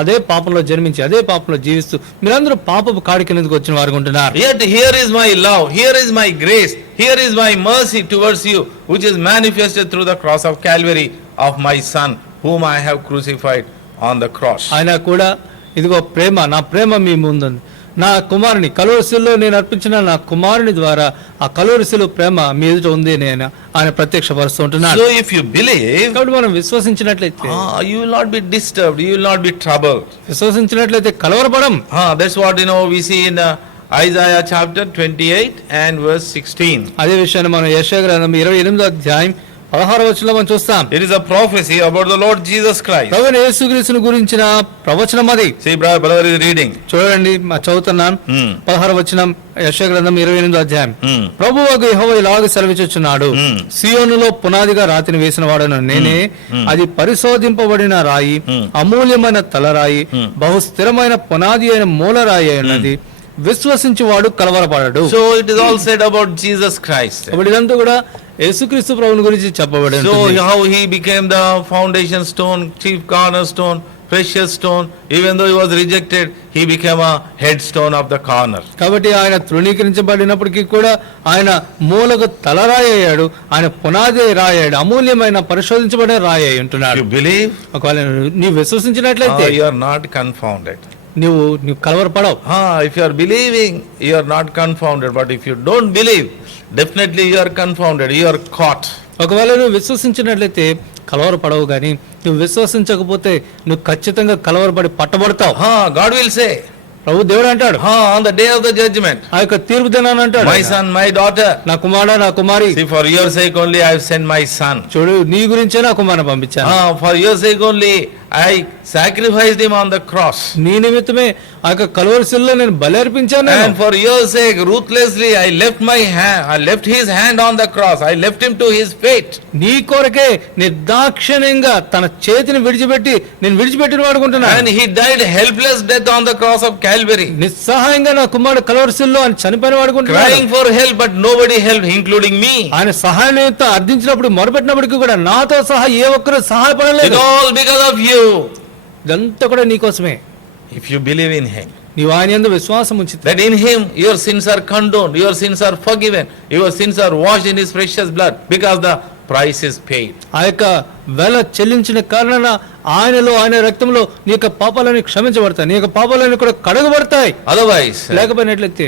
అదే పాపంలో జన్మించి అదే పాపంలో జీవిస్తూ మీరందరూ పాపపు కాడి కిందకు వచ్చిన వారు ఉంటున్నారు. Yet here is my love, here is my grace, here is my mercy towards you, which is manifested through the cross of Calvary of my Son, whom I have crucified on the cross. ఆయన కూడా ఇదిగో ప్రేమ, నా ప్రేమ మీ ముందుంది, నా కుమారుని కలువరిశిలో నేను అర్పించిన నా కుమారుని ద్వారా ఆ కలువరిశిలో ప్రేమ మీ ఎదుట ఉంది నేను ఆయన ప్రత్యక్షపరుస్తూ ఉంటున్నాడు. So if you believe, కాబట్టి మనం విశ్వసించినట్లయితే you will not be disturbed, you will not be troubled. విశ్వసించినట్లయితే కలవరపడం. That's what we see in Isaiah chapter 28 and verse 16. అదే విషయాన్ని మనం యెషయా గ్రంథం 28వ అధ్యాయం 16వ వచనంలో మనం చూస్తాం. It is a prophecy about the Lord Jesus Christ. ప్రభువైన యేసుక్రీస్తును గురించిన ప్రవచనం అది. See, brother is reading. చూడండి, చదువుతున్నాను. 16వ వచనం యెషయా గ్రంథం 28వ అధ్యాయం. ప్రభువగు యెహోవా ఇలాగ సెలవిచ్చుచున్నాడు, సియోనులో పునాదిగా రాతిని వేసిన వాడను నేనే, అది పరిశోధింపబడిన రాయి, అమూల్యమైన తలరాయి, బహు స్థిరమైన పునాది అయిన మూలరాయి అయినది, విశ్వసించువాడు కలవరపడడు. So it is all said about Jesus Christ. కాబట్టి ఇదంతా కూడా యేసుక్రీస్తు ప్రభువుని గురించి చెప్పబడింది. So how he became the foundation stone, chief cornerstone, precious stone, even though he was rejected, he became a headstone of the corner. కాబట్టి ఆయన తృణీకరించబడినప్పటికీ కూడా ఆయన మూలకు తలరాయి అయ్యాడు, ఆయన పునాది రాయాడు, అమూల్యమైన పరిశోధించబడిన రాయి అయి ఉంటున్నాడు. You believe? ఒకవేళ నీవు విశ్వసించినట్లయితే You are not confounded. నువ్వు కలవరపడవు. If you are believing, you are not confounded. But if you don't believe, definitely you are confounded. You are caught. ఒకవేళ నువ్వు విశ్వసించినట్లయితే కలవరపడవు, కానీ నువ్వు విశ్వసించకపోతే నువ్వు ఖచ్చితంగా కలవరపడి పట్టబడతావు. God will say, ప్రభు దేవుడు అంటాడు, on the day of the judgment, ఆ యొక్క తీర్పు దినాన్ని అంటాడు, my son, my daughter, నా కుమారుడా, నా కుమారి, see, for your sake only I have sent my son. చూడు, నీ గురించే నా కుమారుని పంపించాను. For your sake only I sacrificed him on the cross. నీ నిమిత్తమే ఆ యొక్క కలువరిశిల్లో నేను బలి అర్పించాను. And for your sake ruthlessly I left his hand on the cross. I left him to his fate. నీ కొరకే నిర్దాక్షిణ్యంగా తన చేతిని విడిచిపెట్టి నేను విడిచిపెట్టిన వాడుకుంటున్నాను. And he died helpless death on the cross of Calvary. నిస్సహాయంగా నా కుమారుడు కలువరిశిల్లో ఆయన చనిపోయిన వాడుకుంటున్నాడు. Crying for help, but nobody helped, including me. ఆయన సహాయం అర్థించినప్పుడు మొరపెట్టినప్పటికీ కూడా నాతో సహా ఏ ఒక్కరు సహాయపడలేదు. It's all because of you. ఇదంతా కూడా నీకోసమే. If you believe in him, నీవు ఆయన యందు విశ్వాసం ఉంచితే, that in him your sins are condoned, your sins are forgiven, your sins are washed in his precious blood, because the price is paid. ఆ యొక్క వెల చెల్లించిన కారణాన ఆయనలో, ఆయన రక్తంలో నీ యొక్క పాపాలని క్షమించబడతాయి, నీ యొక్క పాపాలని కూడా కడగబడతాయి. Otherwise, లేకపోయినట్లయితే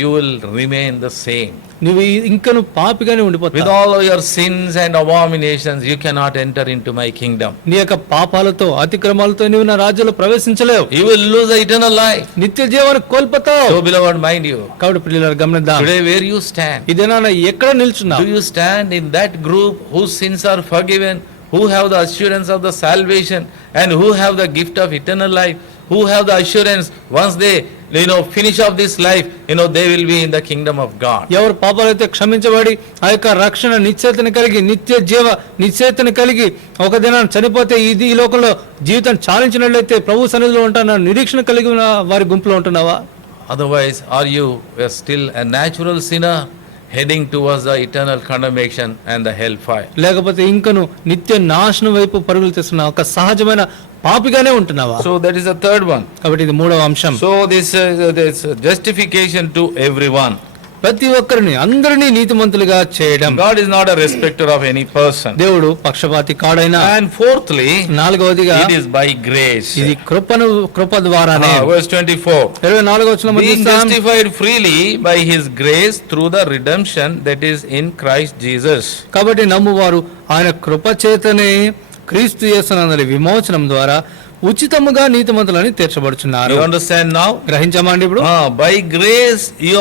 you will remain the same. నువ్వు ఇంకను పాపిగానే ఉండిపోతావు. With all of your sins and abominations, you cannot enter into my kingdom. నీ యొక్క పాపాలతో, అతిక్రమాలతో నీవు నా రాజ్యంలో ప్రవేశించలేవు. You will lose the eternal life. నిత్య జీవాన్ని కోల్పోతావు. So beloved, mind you, కాబట్టి ప్రియులారా గమనిద్దాం, today where you stand, ఇదేనా ఎక్కడ నిల్చున్నావు? do you stand in that group whose sins are forgiven, who have the assurance of the salvation, and who have the gift of eternal life, who have the assurance once they finish off this life, they will be in the kingdom of God. ఎవరు పాపాలైతే క్షమించబడి ఆ యొక్క రక్షణ నిశ్చయితను కలిగి, నిత్య జీవ నిశ్చయితను కలిగి ఒక దినాన్ని చనిపోతే ఈ లోకంలో జీవితాన్ని చాలించినట్లయితే ప్రభు సన్నిధిలో ఉంటాను నిరీక్షణ కలిగి ఉన్న వారి గుంపులో ఉంటున్నావా? Otherwise, are you still a natural sinner heading towards the eternal condemnation and the hellfire? లేకపోతే ఇంకను నిత్య నాశనం వైపు పరుగులు తీస్తున్న ఒక సహజమైన పాపిగానే ఉంటున్నావా? So that is the third one. కాబట్టి ఇది మూడవ అంశం. So this justification to everyone. ప్రతి ఒక్కరిని, అందరినీ నీతిమంతులుగా చేయడం. God is not a respecter of any person. దేవుడు పక్షపాతి కాడైనా. And fourthly, నాలుగవదిగా it is by grace. ఇది కృప ద్వారానే. Verse 24. 24వ వచనం being justified freely by his grace through the redemption that is in Christ Jesus. కాబట్టి నమ్మువారు ఆయన కృప చేతనే క్రీస్తు యేసునందలి విమోచనం ద్వారా ఉచితముగా నీతిమంతులని తీర్చబడుచున్నారు. You understand now? గ్రహించమండి ఇప్పుడు. By grace you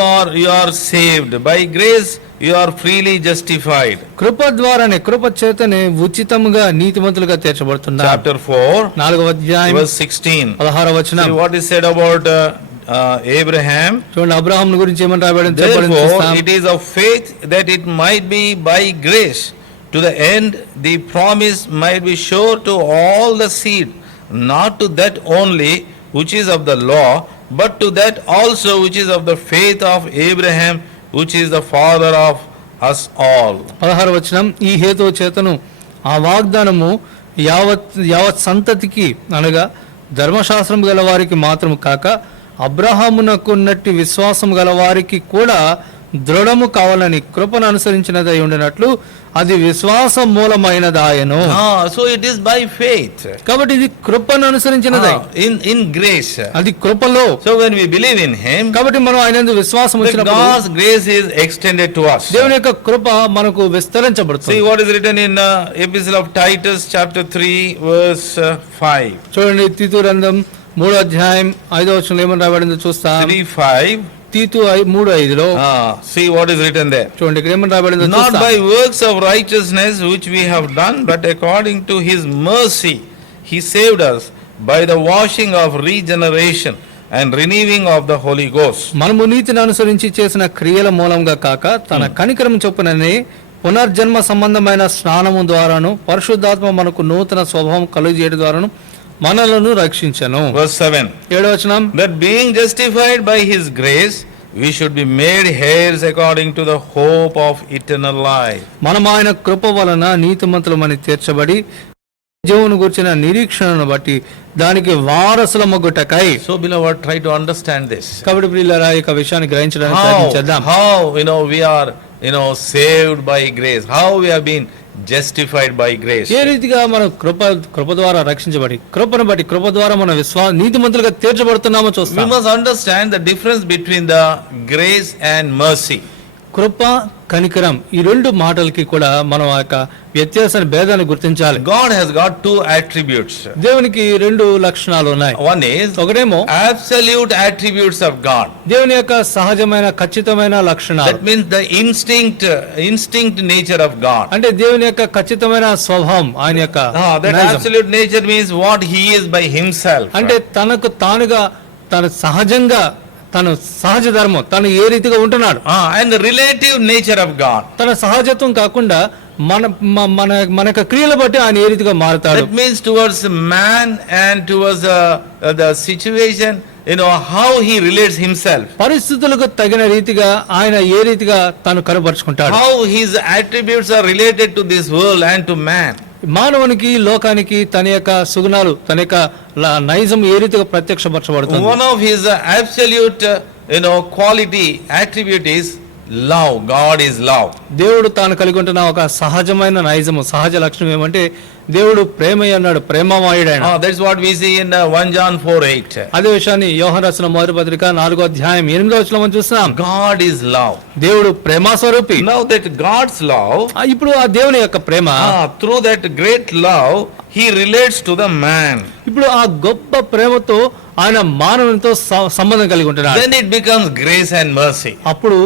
are saved. By grace you are freely justified. కృప ద్వారానే, కృప చేతనే ఉచితముగా నీతిమంతులుగా తీర్చబడుతున్నారు. Chapter 4, 4వ అధ్యాయం verse 16. 16వ వచనం. See what is said about Abraham. చూడండి, అబ్రహాం గురించి ఏమని రాయబడింది. Therefore it is of faith that it might be by grace, to the end the promise might be sure to all the seed, not to that only which is of the law, but to that also which is of the faith of Abraham, which is the father of us all. 16వ వచనం. ఈ హేతువు చేతను ఆ వాగ్దానము యావత్ సంతతికి, అనగా ధర్మశాస్త్రం గల వారికి మాత్రము కాక అబ్రహామునకున్నట్టి విశ్వాసం గల వారికి కూడా దృఢము కావాలని కృపను అనుసరించినదై ఉండినట్లు అది విశ్వాస మూలమైనదాయను. So it is by faith. కాబట్టి ఇది కృపను అనుసరించినదై, In grace. అది కృపలో. So when we believe in Him, కాబట్టి మనం ఆయనందు విశ్వాసం the ఉంచినప్పుడు God's grace is extended to us. దేవుని యొక్క కృప మనకు See విస్తరించబడుతుంది. what is written in Epistle of Titus chapter 3 verse 5. చూడండి, తీతు గ్రంథం 3వ అధ్యాయం 5వ వచనంలో ఏమని రాయబడిందో చూస్తాం. 3:5. తీతు 3:5లో See what is written there. చూడండి ఇక్కడ ఏమని రాయబడిందో Not చూస్తాం. by works of righteousness which we have done, but according to His mercy He saved us by the washing of regeneration and renewing of the Holy Ghost. మనము నీతిని అనుసరించి చేసిన క్రియల మూలంగా కాక తన కనికరం చొప్పుననే పునర్జన్మ సంబంధమైన స్నానము ద్వారాను పరిశుద్ధాత్మ మనకు నూతన స్వభావం కలుగజేయడం ద్వారాను మనలను రక్షించెను. Verse 7. 7వ వచనం, That being justified by His grace, we should be made heirs according to the hope of eternal life. మనం ఆయన కృప వలన నీతిమంతులమని తీర్చబడి జీవను గుర్చిన నిరీక్షణను బట్టి దానికి వారసులమగుటకై. So beloved, try to understand this. కాబట్టి ప్రియులారా ఈ యొక్క విషయాన్ని గ్రహించడానికి ప్రయత్నించేద్దాం. How we are saved by grace. How we have been justified by grace. ఏ రీతిగా మనం కృప ద్వారా రక్షించబడి కృపను బట్టి కృప ద్వారా మన నీతిమంతులుగా తీర్చబడుతున్నామో We చూస్తాం. must understand the difference between the grace and mercy. కృప కనికరం ఈ రెండు మాటలకి కూడా మనం ఆ యొక్క వ్యత్యాసాన్ని భేదాన్ని గుర్తించాలి. God has got two attributes. దేవునికి రెండు లక్షణాలు ఉన్నాయి. One is ఒకటేమో absolute attributes of God. దేవుని యొక్క సహజమైన ఖచ్చితమైన లక్షణాలు. That means the instinct nature of God. అంటే దేవుని యొక్క ఖచ్చితమైన స్వభావం, ఆయన యొక్క That Nizam. absolute nature means what He is by Himself. అంటే తనకు తానుగా తన సహజంగా తన సహజ ధర్మం తను ఏ రీతిగా ఉంటున్నాడు. And the relative nature of God. తన సహజత్వం కాకుండా మన యొక్క క్రియలు బట్టి ఆయన ఏ రీతిగా మారుతాడు. That means towards man and towards the situation, how he relates himself. పరిస్థితులకు తగిన రీతిగా ఆయన ఏ రీతిగా తను కనబరుచుకుంటాడు. How his attributes are related to this world and to man. మానవునికి లోకానికి తన యొక్క సుగుణాలు తన యొక్క నైజం ఏ రీతిగా ప్రత్యక్షపరచబడుతుంది. One of his absolute quality attribute is love. God is love. దేవుడు తాను కలిగి ఉంటున్న ఒక సహజమైన నైజము సహజ లక్షణం ఏమంటే దేవుడు ప్రేమయ్య అన్నాడు, ప్రేమమయుడైన. That's what we see in 1 John 4:8. అదే విషయాన్ని యోహాను రాసిన మొదటి పత్రిక 4వ అధ్యాయం 8వ వచనంలో మనం చూస్తున్నాం. God is love. దేవుడు ప్రేమ స్వరూపి. Now that God's love, ఇప్పుడు ఆ దేవుని యొక్క ప్రేమ through that great love He relates to the man. ఇప్పుడు ఆ గొప్ప ప్రేమతో ఆయన మానవునితో సంబంధం కలిగి ఉంటున్నాడు. Then it becomes grace and mercy. అప్పుడు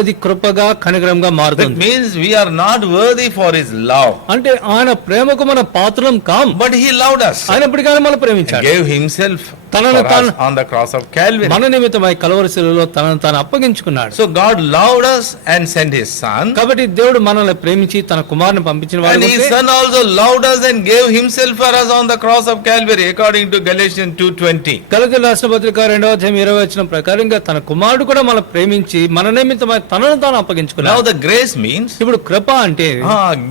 అది కృపగా కనికరంగా That మారుతుంది. means we are not worthy for His love. అంటే ఆయన ప్రేమకు మన పాత్రం కాం, But He loved us. అయినప్పటికీ మనం He ప్రేమించాడు. gave Himself తనను for తాను us on the cross of Calvary. మన నిమిత్తమై కలవరి శిలువలో తనను తాను అప్పగించుకున్నాడు. So God loved us and sent His Son. కాబట్టి దేవుడు మనల్ని ప్రేమించి తన కుమారుని పంపించిన And వాడు. His Son also loved us and gave Himself for us on the cross of Calvary according to Galatians 2:20. గలతీయుల రాసిన పత్రిక 2వ అధ్యాయం 20వ వచనం ప్రకారంగా తన కుమారుడు కూడా మనం ప్రేమించి మన నిమిత్తమై తనను తాను Now అప్పగించుకున్నాడు. the grace means ఇప్పుడు కృప అంటే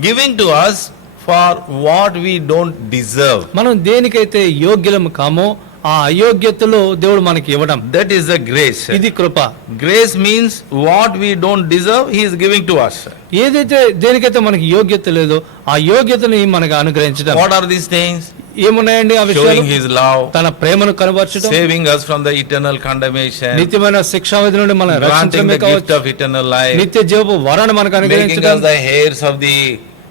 giving to us for what we don't deserve. మనం దేనికైతే యోగ్యులము కామో ఆ అయోగ్యతలో దేవుడు మనకి ఇవ్వడం, That is the grace. ఇది కృప. Grace means what we don't deserve, He is giving to us. ఏదైతే దేనికైతే మనకి యోగ్యత లేదో ఆ యోగ్యతని మనకు అనుగ్రహించడం. What are these things? ఏమున్నాయండి ఆ విషయాలు? Showing His love, తన ప్రేమను కనబరచడం, saving us from the eternal condemnation, నిత్యమైన శిక్షావిధి నుండి మనం granting రక్షించడమే the gift కావచ్చు, of eternal life, నిత్య జీవపు వరాన్ని మనకు making అనుగ్రహించడం, us the heirs of the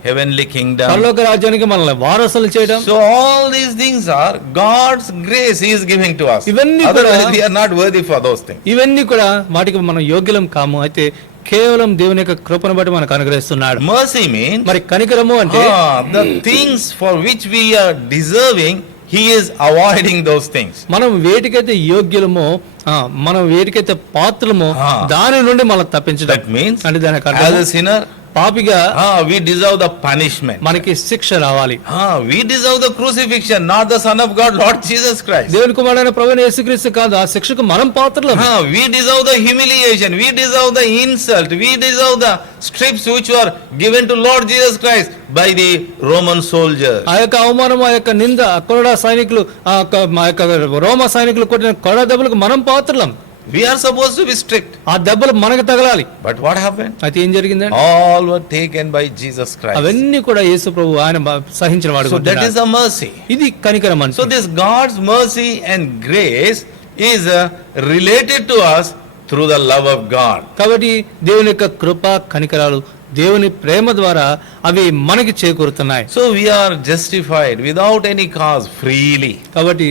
heavenly kingdom. పరలోక రాజ్యానికి మనల్ని వారసులు చేయడం. So all these things are God's grace He is giving to us. ఇవన్నీ Otherwise కూడా- we are not worthy for those things. ఇవన్నీ కూడా వాటికి మనం యోగ్యులం కాము, అయితే కేవలం దేవుని యొక్క కృపను బట్టి మనకు అనుగ్రహిస్తున్నాడు. Mercy means మరి కనికరము అంటే the things for which we are deserving, He is avoiding those things. మనం వేటికైతే యోగ్యులమో మనం వేటికైతే పాత్రలమో దాని నుండి మనం తప్పించడం. That means అంటే దానికి as అర్థం a sinner, పాపిగా we deserve the punishment. మనకి శిక్ష రావాలి. We deserve the crucifixion, not the Son of God, Lord Jesus Christ. దేవుని కుమారుడైన ప్రభువైన యేసుక్రీస్తు కాదు, ఆ శిక్షకు మనం పాత్రలం. We deserve the humiliation, we deserve the insult, we deserve the strips which were given to Lord Jesus Christ by the Roman soldiers. ఆ యొక్క అవమానం, ఆ యొక్క నింద, కొరడా సైనికులు, మా యొక్క రోమ సైనికులు కొట్టిన కొరడా దెబ్బలకు మనం పాత్రలం. We are supposed to be strict. ఆ దెబ్బలు మనకు తగలాలి. But what happened? అయితే ఏం జరిగిందండి? All were taken by Jesus Christ. అవన్నీ కూడా యేసు ప్రభు ఆయన సహించిన వాడు. So that is a mercy. ఇది కనికరం అంటే. So this God's mercy and grace is related to us through the love of God. కాబట్టి దేవుని యొక్క కృప కనికరాలు దేవుని ప్రేమ ద్వారా అవి మనకి చేకూరుతున్నాయి. So we are justified without any cause freely. కాబట్టి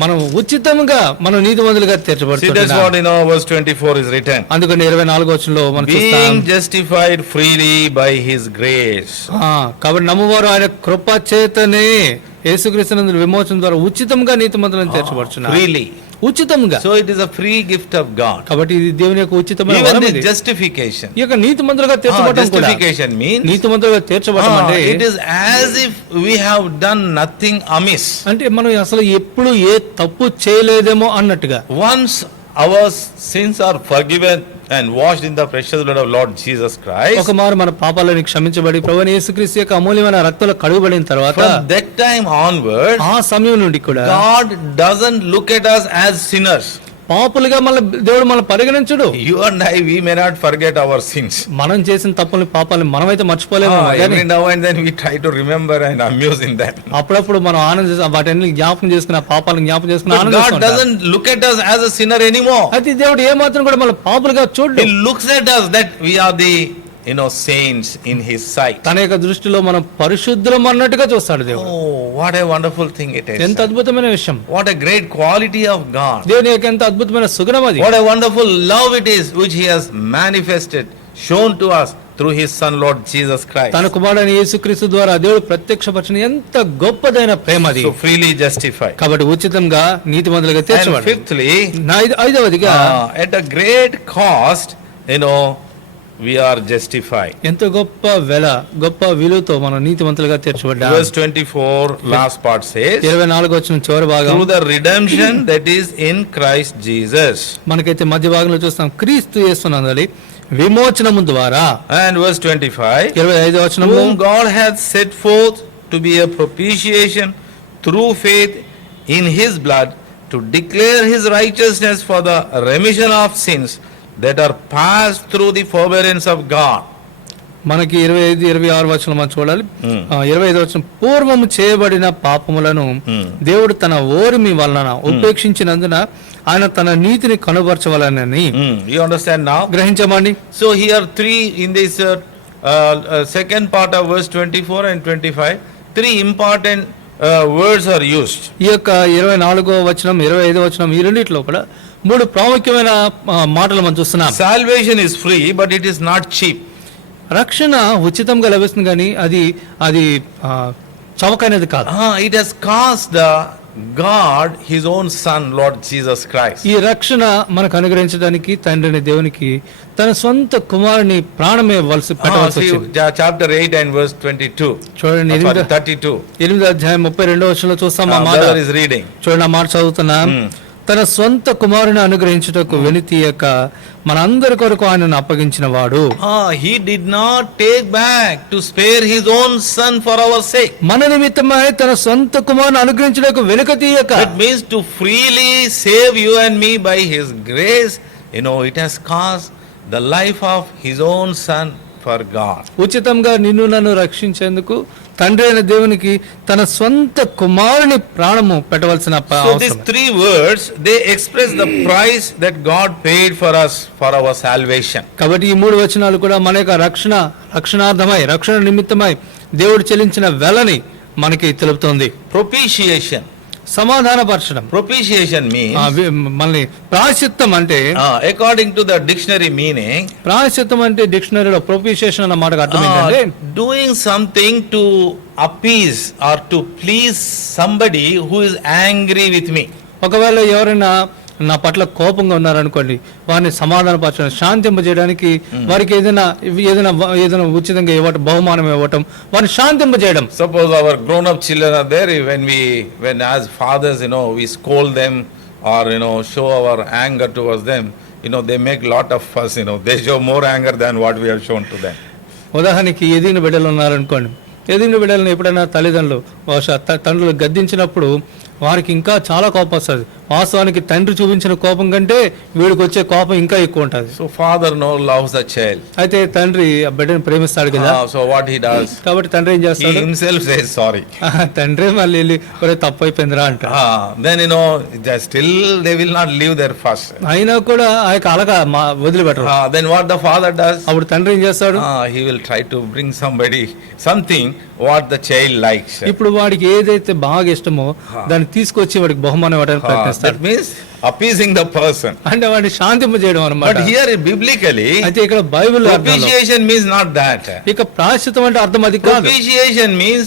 మనం ఉచితంగా మనం నీతిమంతులుగా See, that's what తీర్చబడుతున్నాం. in our verse 24 is written. అందుకని 24వ వచనంలో మనం చూస్తాం. Being justified freely by His grace. కాబట్టి నమ్మువారు ఆయన కృప చేతనే యేసుక్రీస్తునందు విమోచన ద్వారా ఉచితంగా నీతిమంతులను తీర్చబడుచున్నారు. Freely. ఉచితంగా. So it is a free gift of God. కాబట్టి ఇది దేవుని యొక్క ఉచితమైన Even వరం the ఇది. justification. ఈ యొక్క నీతిమంతులుగా తీర్చబడటం కూడా Justification means నీతిమంతులుగా తీర్చబడటం అంటే it is as if we have done nothing amiss. అంటే మనం అసలు ఎప్పుడు ఏ తప్పు చేయలేదేమో అన్నట్టుగా. Once our sins are forgiven and washed in the precious blood of Lord Jesus Christ, ఒక మారు మన పాపాలను క్షమించబడి ప్రభువైన యేసుక్రీస్తు యొక్క అమూల్యమైన రక్తంలో కడుగబడిన తర్వాత from that time onwards, ఆ సమయం నుండి కూడా God doesn't look at us as sinners. పాపులుగా దేవుడు మనం పరిగణించడు. You and I, we may not forget our sins. మనం చేసిన తప్పుల్ని పాపాలని మనమైతే మర్చిపోలేము. Every now and then we try to remember and amuse in that. అప్పుడప్పుడు మనం ఆనందిస్తాం, వాటిని జ్ఞాపకం చేసుకున్న పాపాలను జ్ఞాపకం చేసుకుని But God ఆనందిస్తాం. doesn't look at us as a sinner anymore. అయితే దేవుడు ఏ మాత్రం కూడా మన పాపులుగా చూడు. He looks at us that we are the saints in His sight. తన యొక్క దృష్టిలో మనం పరిశుద్ధులం అన్నట్టుగా చూస్తాడు దేవుడు. Oh, what a wonderful thing it is. ఎంత అద్భుతమైన విషయం. What a great quality of God. దేవుని యొక్క ఎంత అద్భుతమైన సుగుణం అది. What a wonderful love it is which He has manifested, shown to us through His Son Lord Jesus Christ. తన కుమారుడైన యేసుక్రీస్తు ద్వారా దేవుడు ప్రత్యక్షపరిచిన ఎంత గొప్పదైన ప్రేమ అది. So freely justified. కాబట్టి ఉచితంగా నీతిమంతులుగా And తీర్చబడు. fifthly, ఐదవదిగా at a great cost, we are justified. ఎంతో గొప్ప విలువతో మనం నీతిమంతులుగా తీర్చబడ్డాం. Verse 24, last part says, 24వ వచనం చివరి భాగం, through the redemption that is in Christ Jesus. మనకైతే మధ్య భాగంలో చూస్తాం క్రీస్తు యేసునందలి విమోచనము ద్వారా. And verse 25, 25వ వచనంలో, whom God hath set forth to be a propitiation through faith in His blood, to declare His righteousness for the remission of sins that are passed through the forbearance of God. మనకి 25-26 వచనం మనం చూడాలి. 25వ వచనం, పూర్వము చేయబడిన పాపములను దేవుడు తన ఓరిమి వలన ఉపేక్షించినందున ఆయన తన నీతిని కనుపరచవలనని. You understand now? గ్రహించమండి. So here in this second part of verse 24 and 25, three important words are used. ఈ యొక్క 24వ వచనం 25వ వచనం ఈ రెండిట్లో కూడా మూడు ప్రాముఖ్యమైన మాటలు మనం చూస్తున్నాం. Salvation is free, but it is not cheap. రక్షణ ఉచితంగా లభిస్తుంది కానీ అది చవకైనది కాదు. It has cost the God His own Son, Lord Jesus Christ. ఈ రక్షణ మనకు అనుగ్రహించడానికి తండ్రిని దేవునికి తన సొంత కుమారుని ప్రాణమే పెట్టవలసి వచ్చింది. Chapter 8 and verse 22. చూడండి 32. 8వ అధ్యాయం 32వ వచనంలో చూస్తాం ఆ మాట. Brother is reading. చూడండి ఆ మాట చదువుతున్నాం. తన సొంత కుమారుని అనుగ్రహించుటకు వెలితీయక మనందరి కొరకు ఆయనను అప్పగించిన వాడు. He did not take back to spare His own Son for our sake. మన నిమిత్తమై తన సొంత కుమారుని అనుగ్రహించుటకు వెనుక తీయక. It means to freely save you and me by His grace. It has cost the life of His own Son for God. ఉచితంగా నిన్ను నన్ను రక్షించేందుకు తండ్రి అయిన దేవునికి తన సొంత కుమారుని ప్రాణము పెట్టవలసిన So these three words, they express the price that God paid for us for our salvation. కాబట్టి ఈ మూడు వచనాలు కూడా మన యొక్క రక్షణార్థమై రక్షణ నిమిత్తమై దేవుడు చెల్లించిన వెలని మనకి తెలుపుతుంది. Propitiation. సమాధానపరచడం. Propitiation means, మళ్ళీ ప్రాయశ్చిత్తం అంటే, according to the dictionary meaning, ప్రాయశ్చిత్తం అంటే డిక్షనరీలో propitiation అన్న మాటకు అర్థం ఏంటంటే doing something to appease or to please somebody who is angry with me. ఒకవేళ ఎవరైనా నా పట్ల కోపంగా ఉన్నారనుకోండి, వారిని సమాధానపరచడం, శాంతింపజేయడానికి, వారికి ఏదైనా ఉచితంగా ఇవ్వటం, బహుమానం ఇవ్వటం, వారిని శాంతింపజేయడం. Suppose our grown up children are there, when as fathers we scold them or show our anger towards them, they make lot of fuss. They show more anger than what we have shown to them. ఉదాహరణకి ఎదిగిన బిడ్డలు ఉన్నారనుకోండి, ఎదిగిన బిడ్డలను ఎప్పుడైనా తల్లిదండ్రులు బహుశా తండ్రులు గద్దించినప్పుడు వారికి ఇంకా చాలా కోపం వస్తుంది. వాస్తవానికి తండ్రి చూపించిన కోపం కంటే వీడికి వచ్చే కోపం ఇంకా ఎక్కువ ఉంటుంది. So father no loves the child. అయితే తండ్రి ఆ బిడ్డను ప్రేమిస్తాడు కదా. So what he does? కాబట్టి తండ్రి ఏం He చేస్తాడు? himself says sorry. తండ్రి మళ్ళీ వెళ్ళి ఒరే తప్పు అయిపోయిందిరా అంట. Then still they will not leave their fuss. అయినా కూడా ఆ యొక్క అలక వదిలిపెట్టరు. Then what the father does? అప్పుడు తండ్రి ఏం చేస్తాడు? He will try to bring something what the child likes. ఇప్పుడు వాడికి ఏదైతే బాగా ఇష్టమో దాన్ని తీసుకొచ్చి వాడికి బహుమానం ఇవ్వడానికి ప్రయత్నిస్తాడు. That means appeasing the person. అంటే వాడిని శాంతింప చేయడం అన్నమాట. But here biblically, అయితే ఇక్కడ Bible propitiation means not that. ఇక ప్రాయశ్చిత్తం అంటే అర్థం అది కాదు. Propitiation means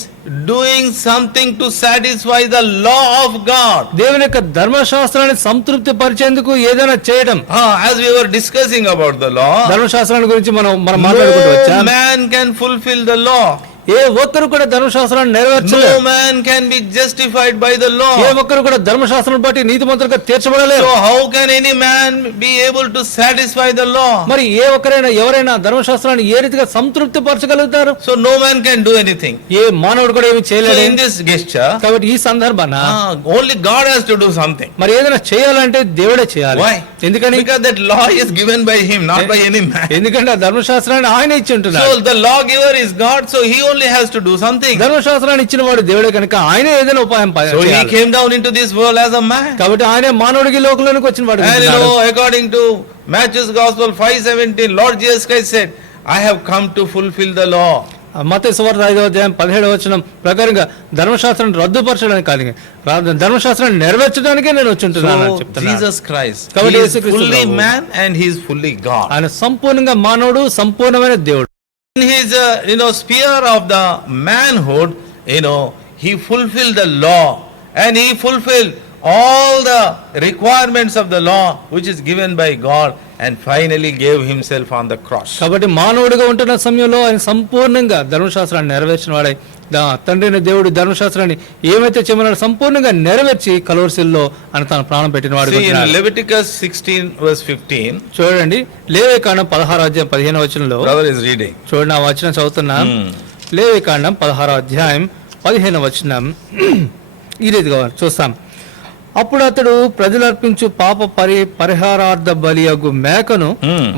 doing something to satisfy the law of God. దేవుని యొక్క ధర్మశాస్త్రాన్ని సంతృప్తి పరిచేందుకు ఏదైనా చేయడం. As we were discussing about the law, ధర్మశాస్త్రాన్ని గురించి మనం మాట్లాడుకుంటూ no వచ్చాం. man can fulfill the law. ఏ ఒక్కరు కూడా ధర్మశాస్త్రాన్ని నెరవేర్చలేరు. No man can be justified by the law. ఏ ఒక్కరు కూడా ధర్మశాస్త్రం బట్టి నీతిమంతులుగా తీర్చబడలేరు. So how can any man be able to satisfy the law? మరి ఏ ఒక్కరైనా ఎవరైనా ధర్మశాస్త్రాన్ని ఏ రీతిగా సంతృప్తి పరచగలుగుతారు? So no man can do anything. ఏ మానవుడు కూడా ఏమీ So చేయలేడు. in this gesture, కాబట్టి ఈ సందర్భాన only God has to do something. మరి ఏదైనా చేయాలంటే దేవుడే చేయాలి. Why? ఎందుకని? Because that law is given by him, not by any man. ఎందుకంటే ఆ ధర్మశాస్త్రాన్ని ఆయన ఇచ్చి ఉంటున్నాడు. So the lawgiver is God, so he only has to do something. ధర్మశాస్త్రాన్ని ఇచ్చిన వాడు దేవుడే కనుక ఆయన ఏదైనా ఉపాయం So he చేయాలి. came down into this world as a man. కాబట్టి ఆయనే మానవుడికి లోకంలోనికి వచ్చిన వాడు. And according to Matthew's Gospel 5:17, Lord Jesus Christ said, I have come to fulfill the law. మత్తయి సువార్త 5వ అధ్యాయం 17వ వచనం ప్రకారంగా ధర్మశాస్త్రాన్ని రద్దుపరచడానికి కాదు, ధర్మశాస్త్రాన్ని నెరవేర్చడానికే నేను వచ్చి ఉంటున్నాను అని చెప్తున్నాడు. Jesus Christ, కాబట్టి he is యేసుక్రీస్తు fully ప్రభువు. man and he is fully God. ఆయన సంపూర్ణంగా మానవుడు, సంపూర్ణమైన దేవుడు. In his sphere of the manhood, he fulfilled the law and he fulfilled all the requirements of the law which is given by God and finally gave himself on the cross. కాబట్టి మానవుడిగా ఉంటున్న సమయంలో ఆయన సంపూర్ణంగా ధర్మశాస్త్రాన్ని నెరవేర్చిన వాడై తండ్రిని దేవుడు ధర్మశాస్త్రాన్ని ఏమైతే చేయమన్నాడో సంపూర్ణంగా నెరవేర్చి కలవరిశిల్లో ఆయన తన ప్రాణం పెట్టిన వాడు. See in Leviticus 16:15, చూడండి లేవికాండం 16వ అధ్యాయం 15వ వచనంలో brother is reading. చూడండి ఆ వచనం చదువుతున్నా. లేవికాండం 16వ అధ్యాయం 15వ వచనం ఈ రీతిగా చూస్తాం. అప్పుడు అతడు ప్రజలు అర్పించు పాప పరిహారార్థ బలియగు మేకను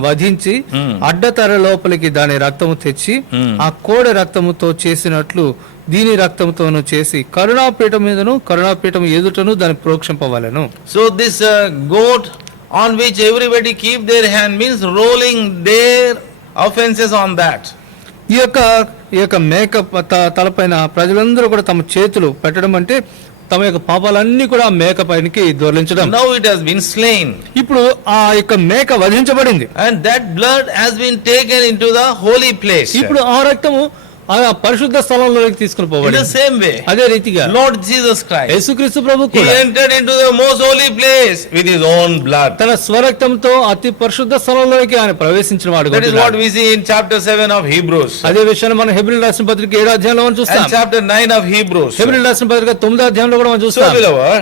వధించి అడ్డతెర లోపలికి దాని రక్తము తెచ్చి ఆ కోడె రక్తముతో చేసినట్లు దీని రక్తముతోను చేసి కరుణాపీఠం మీదను కరుణాపీఠం ఎదుటను దాన్ని ప్రోక్షింపవలెను. So this goat on which everybody keep their hand means rolling their offenses on that. ఈ యొక్క మేక తలపైన ప్రజలందరూ కూడా తమ చేతులు పెట్టడం అంటే తమ యొక్క పాపాలన్నీ కూడా మేక పైనకి దొర్లించడం. Now it has been slain. ఇప్పుడు ఆ యొక్క మేక వధించబడింది. And that blood has been taken into the holy place. ఇప్పుడు ఆ రక్తము ఆ పరిశుద్ధ స్థలంలోకి తీసుకుని In పోబడింది. the same way, అదే రీతిగా Lord Jesus Christ, యేసుక్రీస్తు ప్రభు he కూడా entered into the most holy place with his own blood. తన స్వరక్తంతో అతి పరిశుద్ధ స్థలంలోకి ఆయన ప్రవేశించిన వాడు. That is what we see in chapter 7 of Hebrews. అదే విషయాన్ని మనం హెబ్రీయుల రాసిన పత్రిక 7వ అధ్యాయంలో మనం చూస్తాం. And chapter 9 of Hebrews. హెబ్రీయుల రాసిన పత్రిక 9వ అధ్యాయంలో కూడా మనం చూస్తాం.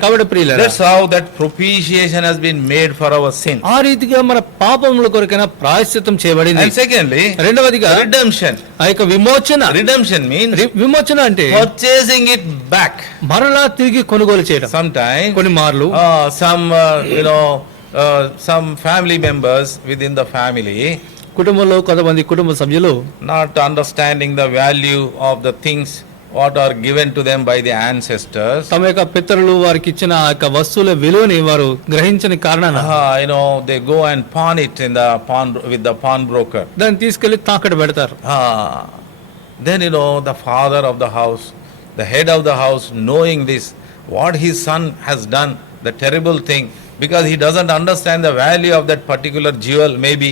కాబట్టి ప్రియులారా, That's how that propitiation has been made for our sin. ఆ రీతిగా మన పాపముల కొరకైనా ప్రాయశ్చిత్తం చేయబడింది. And secondly, రెండవదిగా redemption. ఆ యొక్క విమోచన. Redemption means విమోచన అంటే purchasing it back. మరలా తిరిగి కొనుగోలు చేయడం. Sometimes కొన్ని మార్లు some family members within the family కుటుంబంలో కొంతమంది కుటుంబ సభ్యులు not understanding the value of the things what are given to them by the ancestors. తమ యొక్క పితరులు వారికి ఇచ్చిన ఆ యొక్క వస్తువుల విలువని వారు గ్రహించని కారణాన They go and pawn it in the with the pawnbroker. దాన్ని తీసుకెళ్లి తాకట్టు పెడతారు. Then the father of the house, the head of the house, knowing this, what his son has done, the terrible thing, because he doesn't understand the value of that particular jewel, maybe,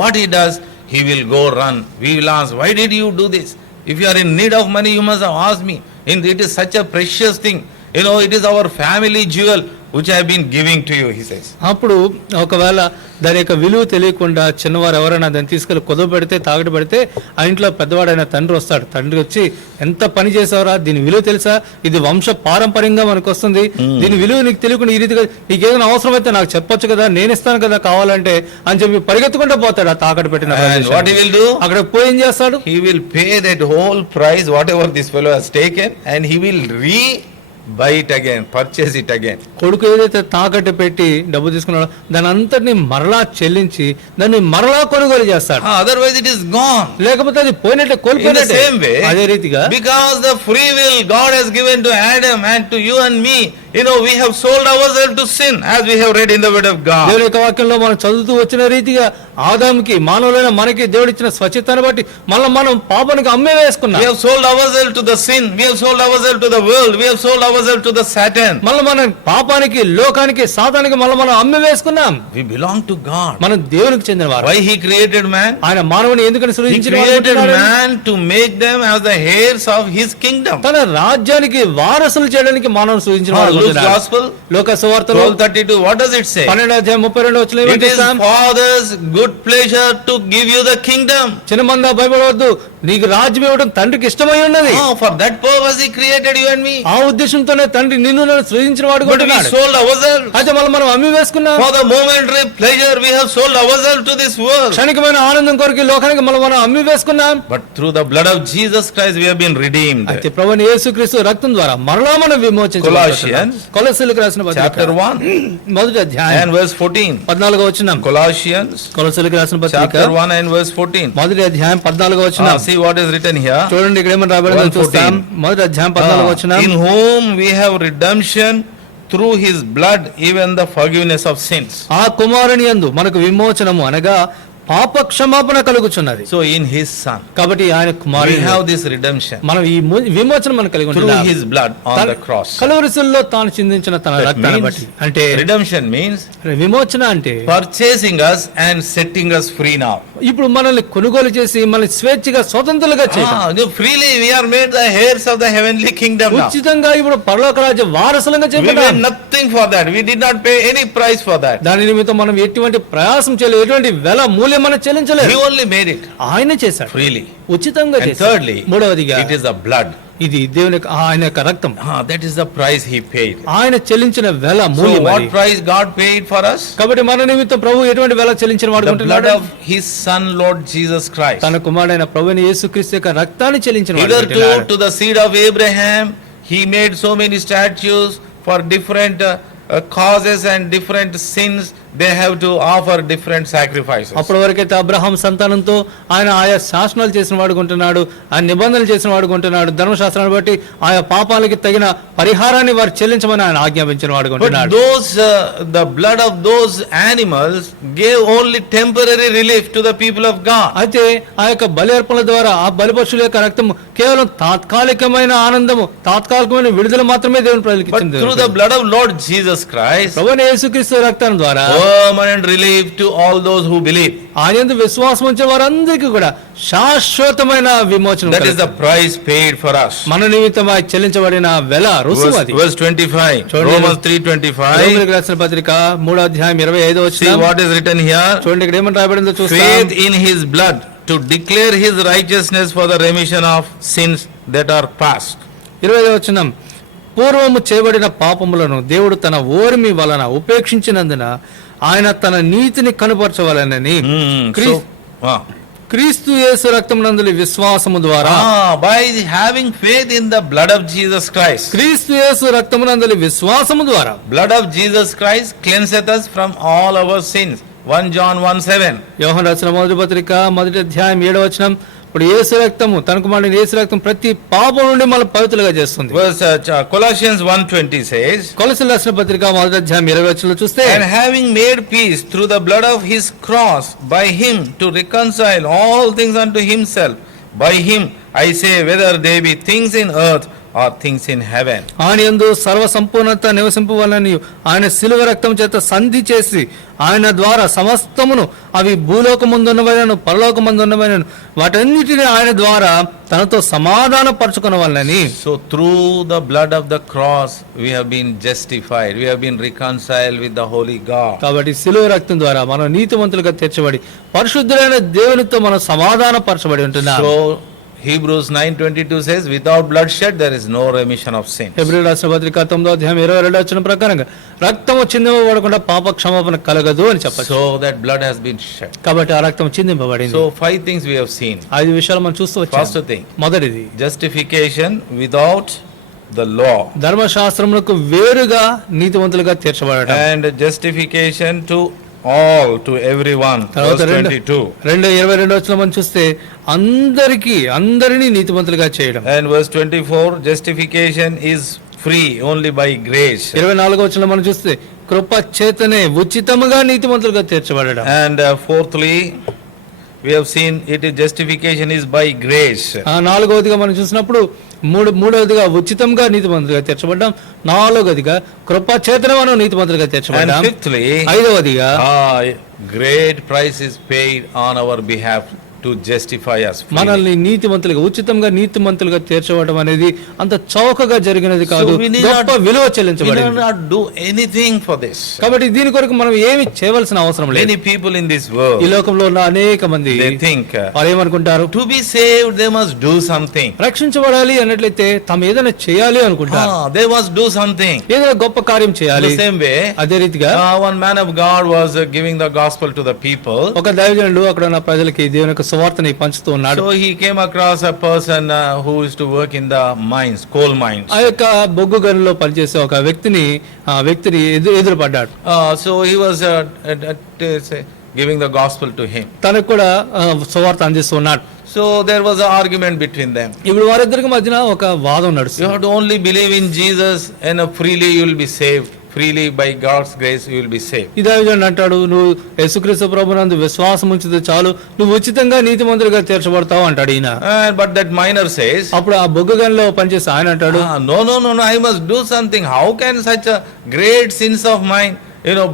what he does, he will go run. We will ask, why did you do this? If you are in need of money, you must have asked me. It is such a precious thing. It is our family jewel. which I have been giving to you, he says. అప్పుడు ఒకవేళ దాని యొక్క విలువ తెలియకుండా చిన్నవారు ఎవరైనా దాన్ని తీసుకెళ్లి కుదవ పెడితే తాగట పెడితే ఆ ఇంట్లో పెద్దవాడైన తండ్రి వస్తాడు. తండ్రి వచ్చి ఎంత పని చేసావురా, దీని విలువ తెలుసా, ఇది వంశ పారంపర్యంగా మనకు వస్తుంది, దీని విలువ నీకు తెలియకుండా ఈ రీతిగా నీకు ఏదైనా అవసరమైతే నాకు చెప్పొచ్చు కదా, నేను ఇస్తాను కదా కావాలంటే అని చెప్పి పరిగెత్తుకుంటూ పోతాడు ఆ తాకట్టు పెట్టిన And ప్రదేశానికి. what he will do? అక్కడ పోయి ఏం చేస్తాడు, He will pay that whole price, whatever this fellow has taken, and he will buy it again, purchase it again. కొడుకు ఏదైతే తాకట్టు పెట్టి డబ్బు తీసుకున్నాడో దాని అంతటిని మరలా చెల్లించి దాన్ని మరలా కొనుగోలు చేస్తాడు. Otherwise it is gone. లేకపోతే అది పోయినట్టే In the కోల్పోయినట్టే. same way, అదే రీతిగా because the free will God has given to Adam and to you and me, we have sold ourselves to sin, as we have read in the word of God. దేవుని యొక్క వాక్యంలో మనం చదువుతూ వచ్చిన రీతిగా ఆదాముకి మానవులైన మనకి దేవుడు ఇచ్చిన స్వచ్ఛతను బట్టి మనం పాపానికి అమ్మే వేసుకున్నాం. We have sold ourselves to the sin, we have sold ourselves to the world, we have sold ourselves to the Satan. మనం పాపానికి, లోకానికి, సాతానికి మనం అమ్మి వేసుకున్నాం. We belong to God. మనం దేవునికి చెందిన వారు. Why he created man? ఆయన మానవుని ఎందుకని He సృజించాడు? created man to make them as the heirs of his kingdom. తన రాజ్యానికి వారసులు చేయడానికి మానవుని సృజించిన Luke's gospel లోక సువార్తలో 12:32, what does it say? 12:32 It is Father's good pleasure to give you the kingdom. చిన్నమంద భయపడవద్దు, నీకు రాజ్యం ఇవ్వడం తండ్రికి ఇష్టమై ఉన్నది. For that purpose he created you and me. ఆ ఉద్దేశంతోనే తండ్రి నిన్ను నన్ను సృజించిన వాడు But we sold ourselves. అయితే మనం అమ్మి వేసుకున్నాం. For the momentary pleasure we have sold ourselves to this world. క్షణికమైన ఆనందం కొరకు ఈ లోకానికి మనం అమ్మి వేసుకున్నాం. But through the blood of Jesus Christ we have been redeemed. అయితే ప్రభువైన యేసుక్రీస్తు రక్తం ద్వారా మరలా మనం విమోచించబడ్డాం. Colossians కొలస్సీయులకు రాసిన పత్రిక chapter 1 మొదటి అధ్యాయం and verse 14. 14వ వచనం. Colossians కొలస్సీయులకు రాసిన పత్రిక chapter 1 and verse 14. మొదటి అధ్యాయం 14వ వచనం. See what is written here. చూడండి ఇక్కడ ఏమని రాయబడిందో చూస్తాం. మొదటి అధ్యాయం 14వ వచనం. In whom we have redemption through his blood, even the forgiveness of sins. ఆ కుమారుని యందు మనకు విమోచనము అనగా పాప క్షమాపణ కలుగుచున్నది. So in his son కాబట్టి ఆయన we కుమారుని have this redemption మనం ఈ విమోచన మనం కలిగి through ఉంటున్నాం. his blood on the cross. కలువరిశిలలో తాను చిందించిన తన That రక్తాన్ని means బట్టి. అంటే redemption means విమోచన అంటే purchasing us and setting us free now. ఇప్పుడు మనల్ని కొనుగోలు చేసి మనల్ని స్వేచ్ఛగా స్వతంత్రులుగా చేయడం. Freely we are made the heirs of the heavenly kingdom now. ఉచితంగా ఇప్పుడు పరలోక రాజ్య వారసులుగా We paid చేయబడ్డాం. nothing for that. We did not pay any price for that. దాని నిమిత్తం మనం ఎటువంటి ప్రయాసం చేయలేదు, ఎటువంటి వెల మూల్యం మనం చెల్లించలేదు. He only made it ఆయన చేశాడు freely. ఉచితంగా And చేశాడు. thirdly, మూడవదిగా it is the blood. ఇది దేవుని యొక్క ఆయన యొక్క రక్తం. That is the price he paid. ఆయన చెల్లించిన వెల So మూల్యం what అది. price God paid for us? కాబట్టి మన నిమిత్తం ప్రభు ఎటువంటి వెల చెల్లించిన వాడు The blood ఉంటున్నాడు? of his son Lord Jesus Christ. తన కుమారుడైన ప్రభువైన యేసుక్రీస్తు యొక్క రక్తాన్ని చెల్లించిన వాడు Hitherto ఉంటున్నాడు. to the seed of Abraham he made so many statues for different causes and different sins. They have to offer different sacrifices. అప్పటి వరకైతే అబ్రహాం సంతానంతో ఆయన ఆయా శాసనాలు చేసిన వాడుకుంటున్నాడు, ఆయన నిబంధనలు చేసిన వాడుకుంటున్నాడు. ధర్మశాస్త్రాన్ని బట్టి ఆయా పాపాలకి తగిన పరిహారాన్ని వారు చెల్లించమని ఆయన ఆజ్ఞాపించిన But వాడుకుంటున్నాడు. those the blood of those animals gave only temporary relief to the people of God. అయితే ఆ యొక్క బలి అర్పణల ద్వారా ఆ బలిపశుల యొక్క రక్తం కేవలం తాత్కాలికమైన ఆనందము, తాత్కాలికమైన విడుదల మాత్రమే దేవుని ప్రజలకు But ఇచ్చింది. through the blood of Lord Jesus Christ, ప్రభువైన యేసుక్రీస్తు రక్తం ద్వారా permanent relief to all those who believe. ఆయన యందు విశ్వాసం ఉంచే వారందరికీ కూడా శాశ్వతమైన విమోచన That is the price paid for us. మన నిమిత్తమై చెల్లించబడిన వెల రుసుము అది. Verse 25, చూడండి. Romans 3:25. రోమీయులకు రాసిన పత్రిక 3వ అధ్యాయం 25వ See వచనం. what is written here. చూడండి ఇక్కడ ఏమని రాయబడిందో చూస్తాం. Faith in his blood to declare his righteousness for the remission of sins that are past. 25వ వచనం. పూర్వము చేయబడిన పాపములను దేవుడు తన ఓర్మి వలన ఉపేక్షించినందున ఆయన తన నీతిని కనుపరచవలనని క్రీస్తు యేసు రక్తమునందు విశ్వాసము ద్వారా by having faith in the blood of Jesus Christ. క్రీస్తు యేసు రక్తమునందు విశ్వాసము ద్వారా Blood of Jesus Christ cleanseth us from all our sins. 1 John 1:7. యోహాను రాసిన మొదటి పత్రిక 1వ అధ్యాయం 7వ వచనం. ఇప్పుడు యేసు రక్తము తన కుమారుడైన యేసు రక్తం ప్రతి పాపం నుండి మనల్ని పవిత్రులుగా చేస్తుంది. Colossians 1:20 says, కొలస్సీయులకు రాసిన పత్రిక 1వ అధ్యాయం 20వ వచనంలో చూస్తే, and having made peace through the blood of his cross, by him to reconcile all things unto himself. By him I say, whether they be things in earth or things in heaven. ఆయన యందు సర్వ సంపూర్ణత నివసింపవలని ఆయన శిలువ రక్తం చేత సంధి చేసి ఆయన ద్వారా సమస్తమును అవి భూలోకమందున్నవైనను పరలోకమందున్నవైనను వాటన్నిటిని ఆయన ద్వారా తనతో సమాధాన పరచుకునవలని. So through the blood of the cross we have been justified, we have been reconciled with the holy God. కాబట్టి శిలువ రక్తం ద్వారా మనం నీతిమంతులుగా తీర్చబడి పరిశుద్ధులైన దేవునితో మనం సమాధాన పరచబడి ఉంటున్నాం. So Hebrews 9:22 says, without bloodshed there is no remission of sin. హెబ్రీయుల రాసిన పత్రిక 9:22 ప్రకారంగా రక్తము చిందింపబడకుండా పాప క్షమాపణ కలగదు అని చెప్పచ్చు. So that blood has been shed. కాబట్టి ఆ రక్తం చిందింపబడింది. So 5 things we have seen. 5 విషయాలు మనం చూస్తూ వచ్చాం. First thing, మొదటిది justification without the law. ధర్మశాస్త్రములకు వేరుగా నీతిమంతులుగా తీర్చబడటం. And justification to all, to everyone. Verse 22. 2:22 మనం చూస్తే అందరినీ నీతిమంతులుగా చేయడం. And verse 24, justification is free only by grace. 24 మనం చూస్తే కృప చేతనే ఉచితముగా నీతిమంతులుగా తీర్చబడడం. And fourthly, we have seen it is justification is by grace. నాలుగవదిగా మనం చూసినప్పుడు మూడవదిగా ఉచితంగా నీతిమంతులుగా తీర్చబడ్డాం. నాలుగవదిగా కృప చేతనే మనం నీతిమంతులుగా తీర్చబడ్డాం. And fifthly, ఐదవదిగా great price is paid on our behalf to justify us. మనల్ని నీతిమంతులుగా ఉచితంగా నీతిమంతులుగా తీర్చబడడం అనేది అంత చౌకగా జరిగినది కాదు, గొప్ప విలువ We చెల్లించబడింది. do not do anything for this. కాబట్టి దీని కొరకు మనం ఏమి చేయవలసిన అవసరం లేదు. Many people in this world, ఈ లోకంలో ఉన్న అనేక మంది they think వారు ఏమనుకుంటారు, to be saved they must do something. రక్షించబడాలి అన్నట్లయితే తాము ఏదైనా చేయాలి అనుకుంటారు, They must do something. ఏదైనా గొప్ప కార్యం In చేయాలి. the same way, అదే రీతిగా one man of God was giving the gospel to the people. ఒక దైవజనుడు అక్కడ ఉన్న ప్రజలకి దేవుని యొక్క సువార్తని పంచుతూ ఉన్నాడు. So he came across a person who used to work in the mines, coal mines. ఆ యొక్క బొగ్గు గనుల్లో పనిచేసే ఒక వ్యక్తిని ఎదురుపడ్డాడు. So he was giving the gospel to him. తనకు కూడా సువార్త అందిస్తూ ఉన్నాడు. So there was an argument between them. ఇప్పుడు వారిద్దరికి మధ్యన ఒక వాదం You నడుస్తుంది. have to only believe in Jesus and freely you will be saved. Freely by God's grace you will be saved. ఈ దైవజనుడు అంటాడు, నువ్వు యేసుక్రీస్తు ప్రభునందు విశ్వాసం ఉంచితే చాలు, నువ్వు ఉచితంగా నీతిమంతులుగా తీర్చబడతావు అంటాడు ఈయన. But that miner says, అప్పుడు ఆ బొగ్గు గనిలో పనిచేసి ఆయన అంటాడు, no, I must do something. How can such a great sins of mine,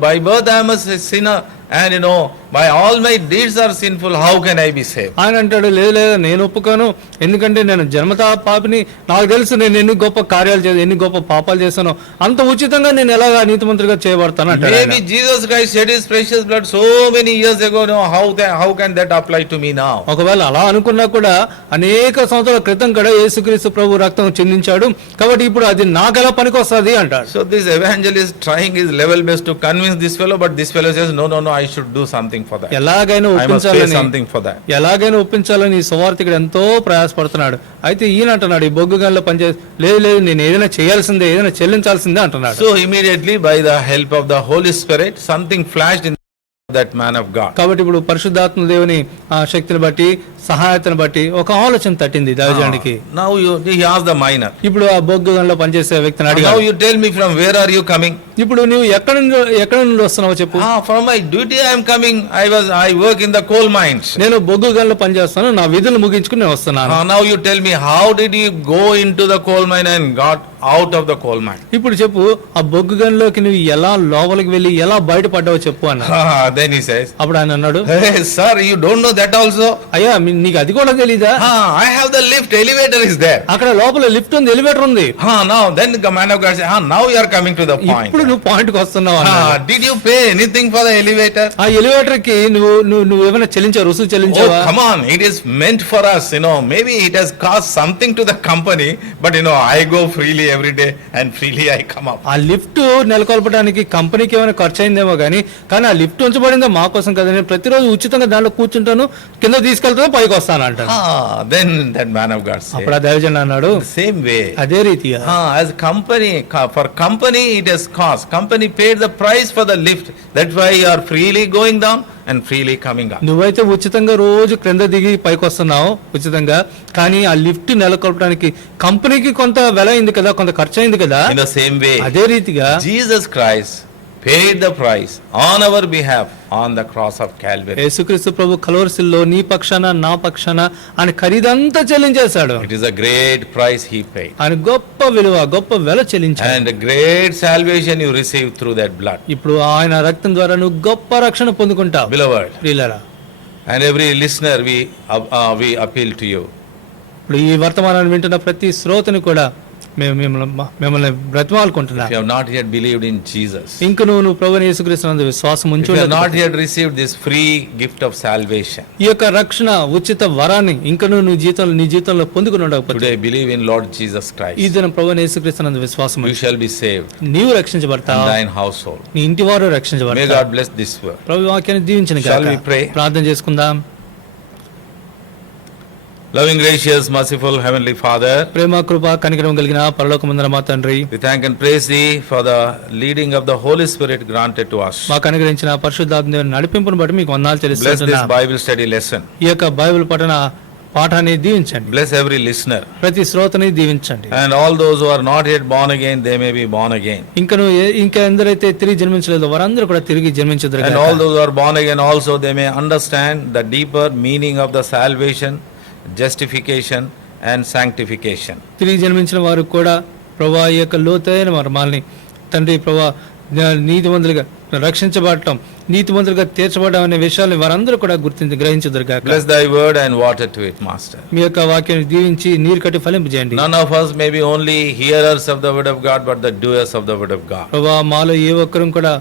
by birth I am a sinner, and by all my deeds are sinful, how can I be saved? ఆయన అంటాడు, లేదు నేను ఒప్పుకోను, ఎందుకంటే నేను జన్మతా పాపిని, నాకు తెలుసు నేను ఎన్ని గొప్ప కార్యాలు చేశాను, ఎన్ని గొప్ప పాపాలు చేశాను, అంత ఉచితంగా నేను ఎలాగా నీతిమంతులుగా చేయబడతాను అంటాడు. Maybe Jesus Christ shed his precious blood so many years ago. How can that apply to me now? ఒకవేళ అలా అనుకున్నా కూడా అనేక సంవత్సరాల క్రితం కూడా యేసుక్రీస్తు ప్రభు రక్తం చిందించాడు, కాబట్టి ఇప్పుడు అది నాకెలా పనికొస్తుంది అంటాడు. So this evangelist trying his level best to convince this fellow, but this fellow says, no, I should do something for that. ఎలాగైనా I must pay ఒప్పించాలని something for that. ఎలాగైనా ఒప్పించాలని ఈ సువార్తికుడు ఎంతో ప్రయాసపడుతున్నాడు. అయితే ఈయన అంటున్నాడు, ఈ బొగ్గు గనిలో పనిచేసి లేదు నేను ఏదైనా చేయాల్సిందే, ఏదైనా చెల్లించాల్సిందే అంటున్నాడు. So immediately by the help of the Holy Spirit, something flashed in that man of God. కాబట్టి ఇప్పుడు పరిశుద్ధాత్మ దేవుని ఆ శక్తిని బట్టి, సహాయతను బట్టి ఒక ఆలోచన తట్టింది దైవజనుడికి. Now he asked the miner, ఇప్పుడు ఆ బొగ్గు గనిలో పనిచేసే వ్యక్తిని now అడిగాడు, you tell me from where are you coming? ఇప్పుడు నువ్వు ఎక్కడ నుండి వస్తున్నావో చెప్పు. From my duty I am coming. I work in the coal mines. నేను బొగ్గు గనిలో పనిచేస్తాను, నా విధులు ముగించుకుని నేను వస్తున్నాను. Now you tell me, how did you go into the coal mine and got out of the coal mine? ఇప్పుడు చెప్పు, ఆ బొగ్గు గనిలోకి నువ్వు ఎలా లోపలికి వెళ్ళి ఎలా బయటపడ్డావో చెప్పు అన్న. Then he says, అప్పుడు ఆయన అన్నాడు, hey sir, you don't know that also? అయ్యా నీకు అది కూడా తెలీదా? I have the lift, elevator is there. అక్కడ లోపల లిఫ్ట్ ఉంది, ఎలివేటర్ ఉంది. Now then the man of God says, now you are coming to the point. ఇప్పుడు నువ్వు పాయింట్ కి వస్తున్నావు అన్నాడు. Did you pay anything for the elevator? ఆ ఎలివేటర్ కి నువ్వు ఏమైనా చెల్లించావు, రుసుము చెల్లించావా? Oh come on, it is meant for us. Maybe it has cost something to the company, but I go freely every day and freely I come up. ఆ lift నెలకొల్పడానికి కంపెనీకి ఏమైనా ఖర్చు అయిందేమో కానీ ఆ లిఫ్ట్ ఉంచబడిందో మా కోసం కదా, నేను ప్రతిరోజు ఉచితంగా దాంట్లో కూర్చుంటాను, కింద తీసుకెళ్తాను, పైకి వస్తాను అంటాను. Then that man of God said, అప్పుడు ఆ దైవజనుడు అన్నాడు, same way, అదే రీతిగా as for company it has cost. Company paid the price for the lift. That's why you are freely going down and freely coming up. నువ్వైతే ఉచితంగా రోజు క్రింద దిగి పైకి వస్తున్నావు ఉచితంగా, కానీ ఆ లిఫ్ట్ నెలకొల్పడానికి కంపెనీకి కొంత వెల అయింది కదా, కొంత ఖర్చు అయింది కదా. In the same way, అదే రీతిగా Jesus Christ paid the price on our behalf on the cross of Calvary. యేసుక్రీస్తు ప్రభు కల్వరిశిల్లో నీ పక్షాన నా పక్షాన ఆయన ఖరీదంతా చెల్లించేశాడు. It is a great price he paid. ఆయన గొప్ప విలువ గొప్ప వెల చెల్లించాడు. And great salvation you receive through that blood. ఇప్పుడు ఆయన రక్తం ద్వారా నువ్వు గొప్ప రక్షణ పొందుకుంటావు. Beloved. ప్రియులారా, And every listener we appeal to you. ఇప్పుడు ఈ వర్తమానాన్ని వింటున్న ప్రతి శ్రోతని కూడా మేము మిమ్మల్ని బ్రతిమాలుకుంటున్నాం. If you have not yet believed in Jesus, ఇంక నువ్వు ప్రభువైన యేసుక్రీస్తునందు విశ్వాసం if ఉంచు, you have not yet received this free gift of salvation, ఈ యొక్క రక్షణ ఉచిత వరాన్ని ఇంకా నీ జీవితంలో పొందుకుని ఉండకపోతే today believe in Lord Jesus ఈ Christ. దినం ప్రభువైన యేసుక్రీస్తునందు విశ్వాసం You ఉంచు. shall be saved, నీవు రక్షించబడతావు, and thine household. నీ ఇంటి వారు May రక్షించబడతారు. God bless this word. ప్రభు వాక్యాన్ని దీవించిన Shall we pray? ప్రార్థన చేసుకుందాం. Loving, gracious, merciful Heavenly Father, ప్రేమ కృప కనికరం కలిగిన పరలోకమందున మా తండ్రి, we thank and praise Thee for the leading of the Holy Spirit granted to us. మాకు అనుగ్రహించిన పరిశుద్ధాత్మ దేవుని నడిపింపును బట్టి మీకు వందనాలు Bless this చెల్లిస్తున్నాం. Bible study lesson. ఈ యొక్క బైబిల్ పఠన పాఠాన్ని దీవించండి. Bless every listener. ప్రతి శ్రోతని దీవించండి. And all those who are not yet born again, they may be born again. ఇంకా ఎందరైతే తిరిగి జన్మించలేదో వారందరూ కూడా తిరిగి జన్మించుదురు And గాక. all those who are born again also, they may understand the deeper meaning of the salvation, justification and sanctification. తిరిగి జన్మించిన వారు కూడా ప్రభా ఈ యొక్క లోతైన మర్మాల్ని తండ్రి ప్రభా నీతిమంతులుగా రక్షించబడటం, నీతిమంతులుగా తీర్చబడడం అనే విషయాన్ని వారందరూ కూడా గ్రహించుదురు గాక. Bless Thy word and water to it, Master. మీ యొక్క వాక్యాన్ని దీవించి నీరు కట్టి ఫలింపజేయండి. None of us may be only hearers of the word of God, but the doers of the word of God. ప్రభా మాలో ఏ ఒక్కరం కూడా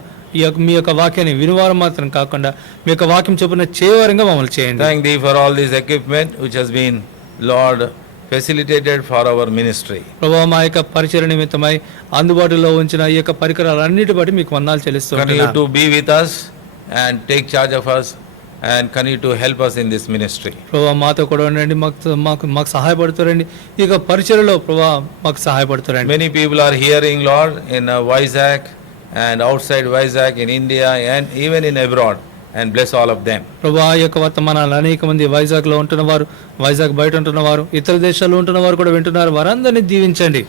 మీ యొక్క వాక్యాన్ని వినువారం మాత్రం కాకుండా మీ యొక్క వాక్యం చొప్పున చేయవారంగా మమ్మల్ని చేయండి. Thank Thee for all this equipment which has been, Lord, facilitated for our ministry. ప్రభా మా యొక్క పరిచయ నిమిత్తమై అందుబాటులో ఉంచిన ఈ యొక్క పరికరాలన్నిటి బట్టి మీకు వందనాలు Continue చెల్లిస్తున్నాను. to be with us and take charge of us and continue to help us in this ministry. ప్రభా మాతో కూడా ఉండండి, మాకు సహాయపడుతారండి. ఈ యొక్క పరిచయలో ప్రభా మాకు సహాయపడుతారండి. Many people are hearing, Lord, in Vizag and outside Vizag, in India and even in abroad, and bless all of them. ప్రభా ఈ యొక్క వర్తమానాలు అనేక మంది వైజాగ్ లో ఉంటున్న వారు, వైజాగ్ బయట ఉంటున్న వారు, ఇతర దేశాల్లో ఉంటున్న వారు కూడా వింటున్నారు. వారందరినీ దీవించండి.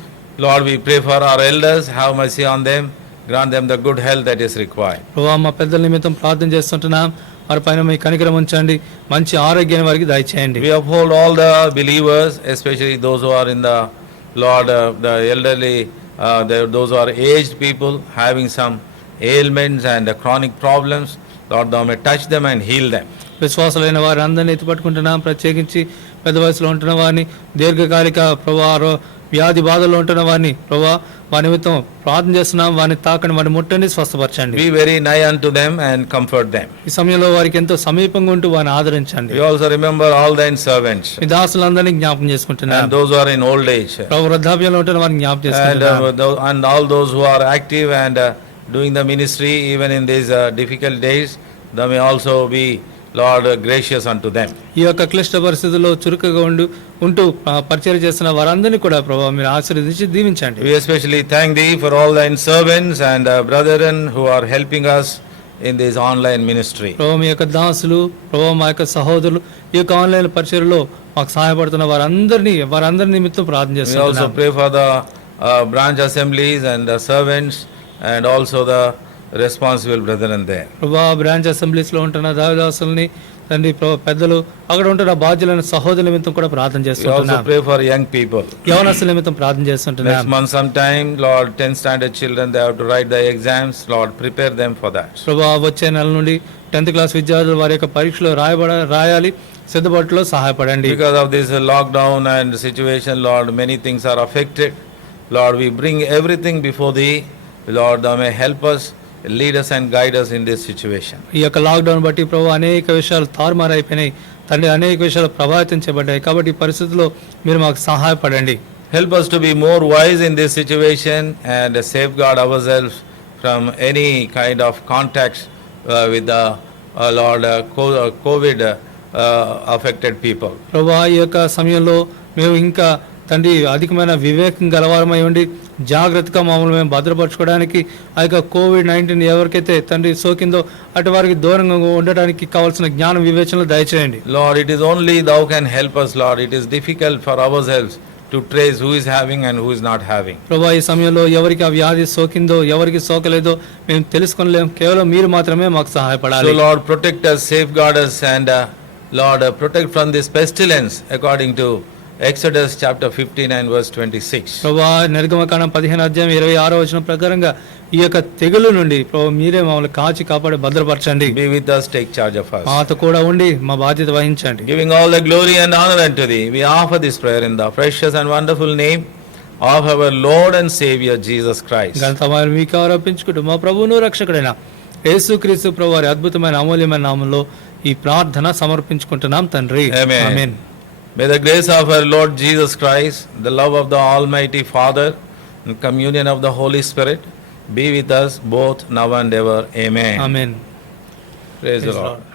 Lord, we pray for our elders, have mercy on them, grant them the good health that is required. ప్రభా మా పెద్దల నిమిత్తం ప్రార్థన చేస్తుంటున్నాం. వారి పైన మీ కనికరం ఉంచండి, మంచి ఆరోగ్యాన్ని వారికి దయచేయండి. We uphold all the believers, especially those who are in the Lord, the elderly, those who are aged people having some ailments and chronic problems. Lord, Thou may touch them and heal them. విశ్వాసులైన వారి అందరినీ ఎత్తుపట్టుకుంటున్నాం. ప్రత్యేకించి పెద్ద వయసులో ఉంటున్న వారిని, దీర్ఘకాలిక ప్రభా వ్యాధి బాధల్లో ఉంటున్న వారిని ప్రభా వారి నిమిత్తం ప్రార్థన చేస్తున్నాం. వారిని తాకండి, వారిని ముట్టండి, స్వస్థపరచండి. Be very nigh unto them and comfort them. ఈ సమయంలో వారికి ఎంతో సమీపంగా ఉంటూ వారిని ఆదరించండి. We also remember all Thine servants మీ దాసులందరినీ జ్ఞాపకం చేసుకుంటున్నాం. and those who are in old age, ప్రభు వృద్ధాప్యంలో ఉంటున్న వారిని జ్ఞాపకం చేసుకుంటున్నాం. and all those who are active and doing the ministry even in these difficult days. Thou may also be, Lord, gracious unto them. ఈ యొక్క క్లిష్ట పరిస్థితుల్లో చురుకుగా ఉంటూ పరిచయం చేస్తున్న వారందరినీ కూడా ప్రభావ మీరు ఆశీర్వదించి దీవించండి. We especially thank Thee for all Thine servants and brethren who are helping us in this online ministry. ప్రభావ మీ యొక్క దాసులు, ప్రభావ మా యొక్క సహోదరులు ఈ యొక్క ఆన్లైన్ పరిచయంలో మాకు సహాయపడుతున్న వారందరి నిమిత్తం ప్రార్థన We also చేస్తున్నాం. pray for the branch assemblies and the servants and also the responsible brethren there. ప్రభావ బ్రాంచ్ అసెంబ్లీస్ లో ఉంటున్న దాసుల్ని తండ్రి పెద్దలు అక్కడ ఉంటున్న బాధ్యులైన సహోదరుల నిమిత్తం కూడా ప్రార్థన We also చేస్తున్నాం. pray for young people. యవనస్తుల నిమిత్తం ప్రార్థన Next చేస్తుంటున్నాం. month sometime, Lord, 10th standard children, they have to write the exams. Lord, prepare them for that. ప్రభావ వచ్చే నెల నుండి 10th క్లాస్ విద్యార్థులు వారి యొక్క పరీక్షలో రాయాలి, సిద్ధపాటులో సహాయపడండి. Because of this lockdown and situation, Lord, many things are affected. Lord, we bring everything before Thee. Lord, Thou may help us, lead us and guide us in this situation. ఈ యొక్క lockdown బట్టి ప్రభు అనేక విషయాలు తారుమారైపోయినాయి తండ్రి, అనేక విషయాలు ప్రభావితం చేయబడ్డాయి. కాబట్టి ఈ పరిస్థితుల్లో మీరు మాకు సహాయపడండి. Help us to be more wise in this situation and safeguard ourselves from any kind of contacts with the Lord COVID affected people. ప్రభు ఈ యొక్క సమయంలో మేము ఇంకా తండ్రి అధికమైన వివేకం గలవారమై ఉండి జాగ్రత్తగా మమ్మల్ని మేము భద్రపరచుకోవడానికి ఆ యొక్క కోవిడ్-19 ఎవరికైతే తండ్రి సోకిందో అటు వారికి దూరంగా ఉండడానికి కావాల్సిన జ్ఞానం వివేచనలు దయచేయండి. Lord, it is only Thou can help us, Lord. It is difficult for ourselves to trace who is having and who is not having. ప్రభా ఈ సమయంలో ఎవరికి ఆ వ్యాధి సోకిందో ఎవరికి సోకలేదో మేము తెలుసుకోలేం, కేవలం మీరు మాత్రమే మాకు So సహాయపడాలి. Lord, protect us, safeguard us, and Lord, protect from this pestilence according to Exodus chapter 59 verse 26. ప్రభా నిర్గమకాండం 15:26 ప్రకారంగా ఈ యొక్క తెగులు నుండి ప్రభా మీరే మమ్మల్ని కాచి కాపాడి భద్రపరచండి. Be with us, take charge of us. మాతో కూడా ఉండి మా బాధ్యత వహించండి. Giving all the glory and honor unto thee, we offer this prayer in the precious and wonderful name of our Lord and Savior Jesus Christ. ఘనత మహిమ మీకు ఆరోపించుకుంటూ మా ప్రభువును రక్షకుడైన యేసుక్రీస్తు ప్రభు వారి అద్భుతమైన అమూల్యమైన నామంలో ఈ ప్రార్థన సమర్పించుకుంటున్నాం తండ్రి. Amen. Amen. May the grace of our Lord Jesus Christ, the love of the Almighty Father, and communion of the Holy Spirit be with us both now and ever. Amen. Amen. Praise the Praise Lord. Lord.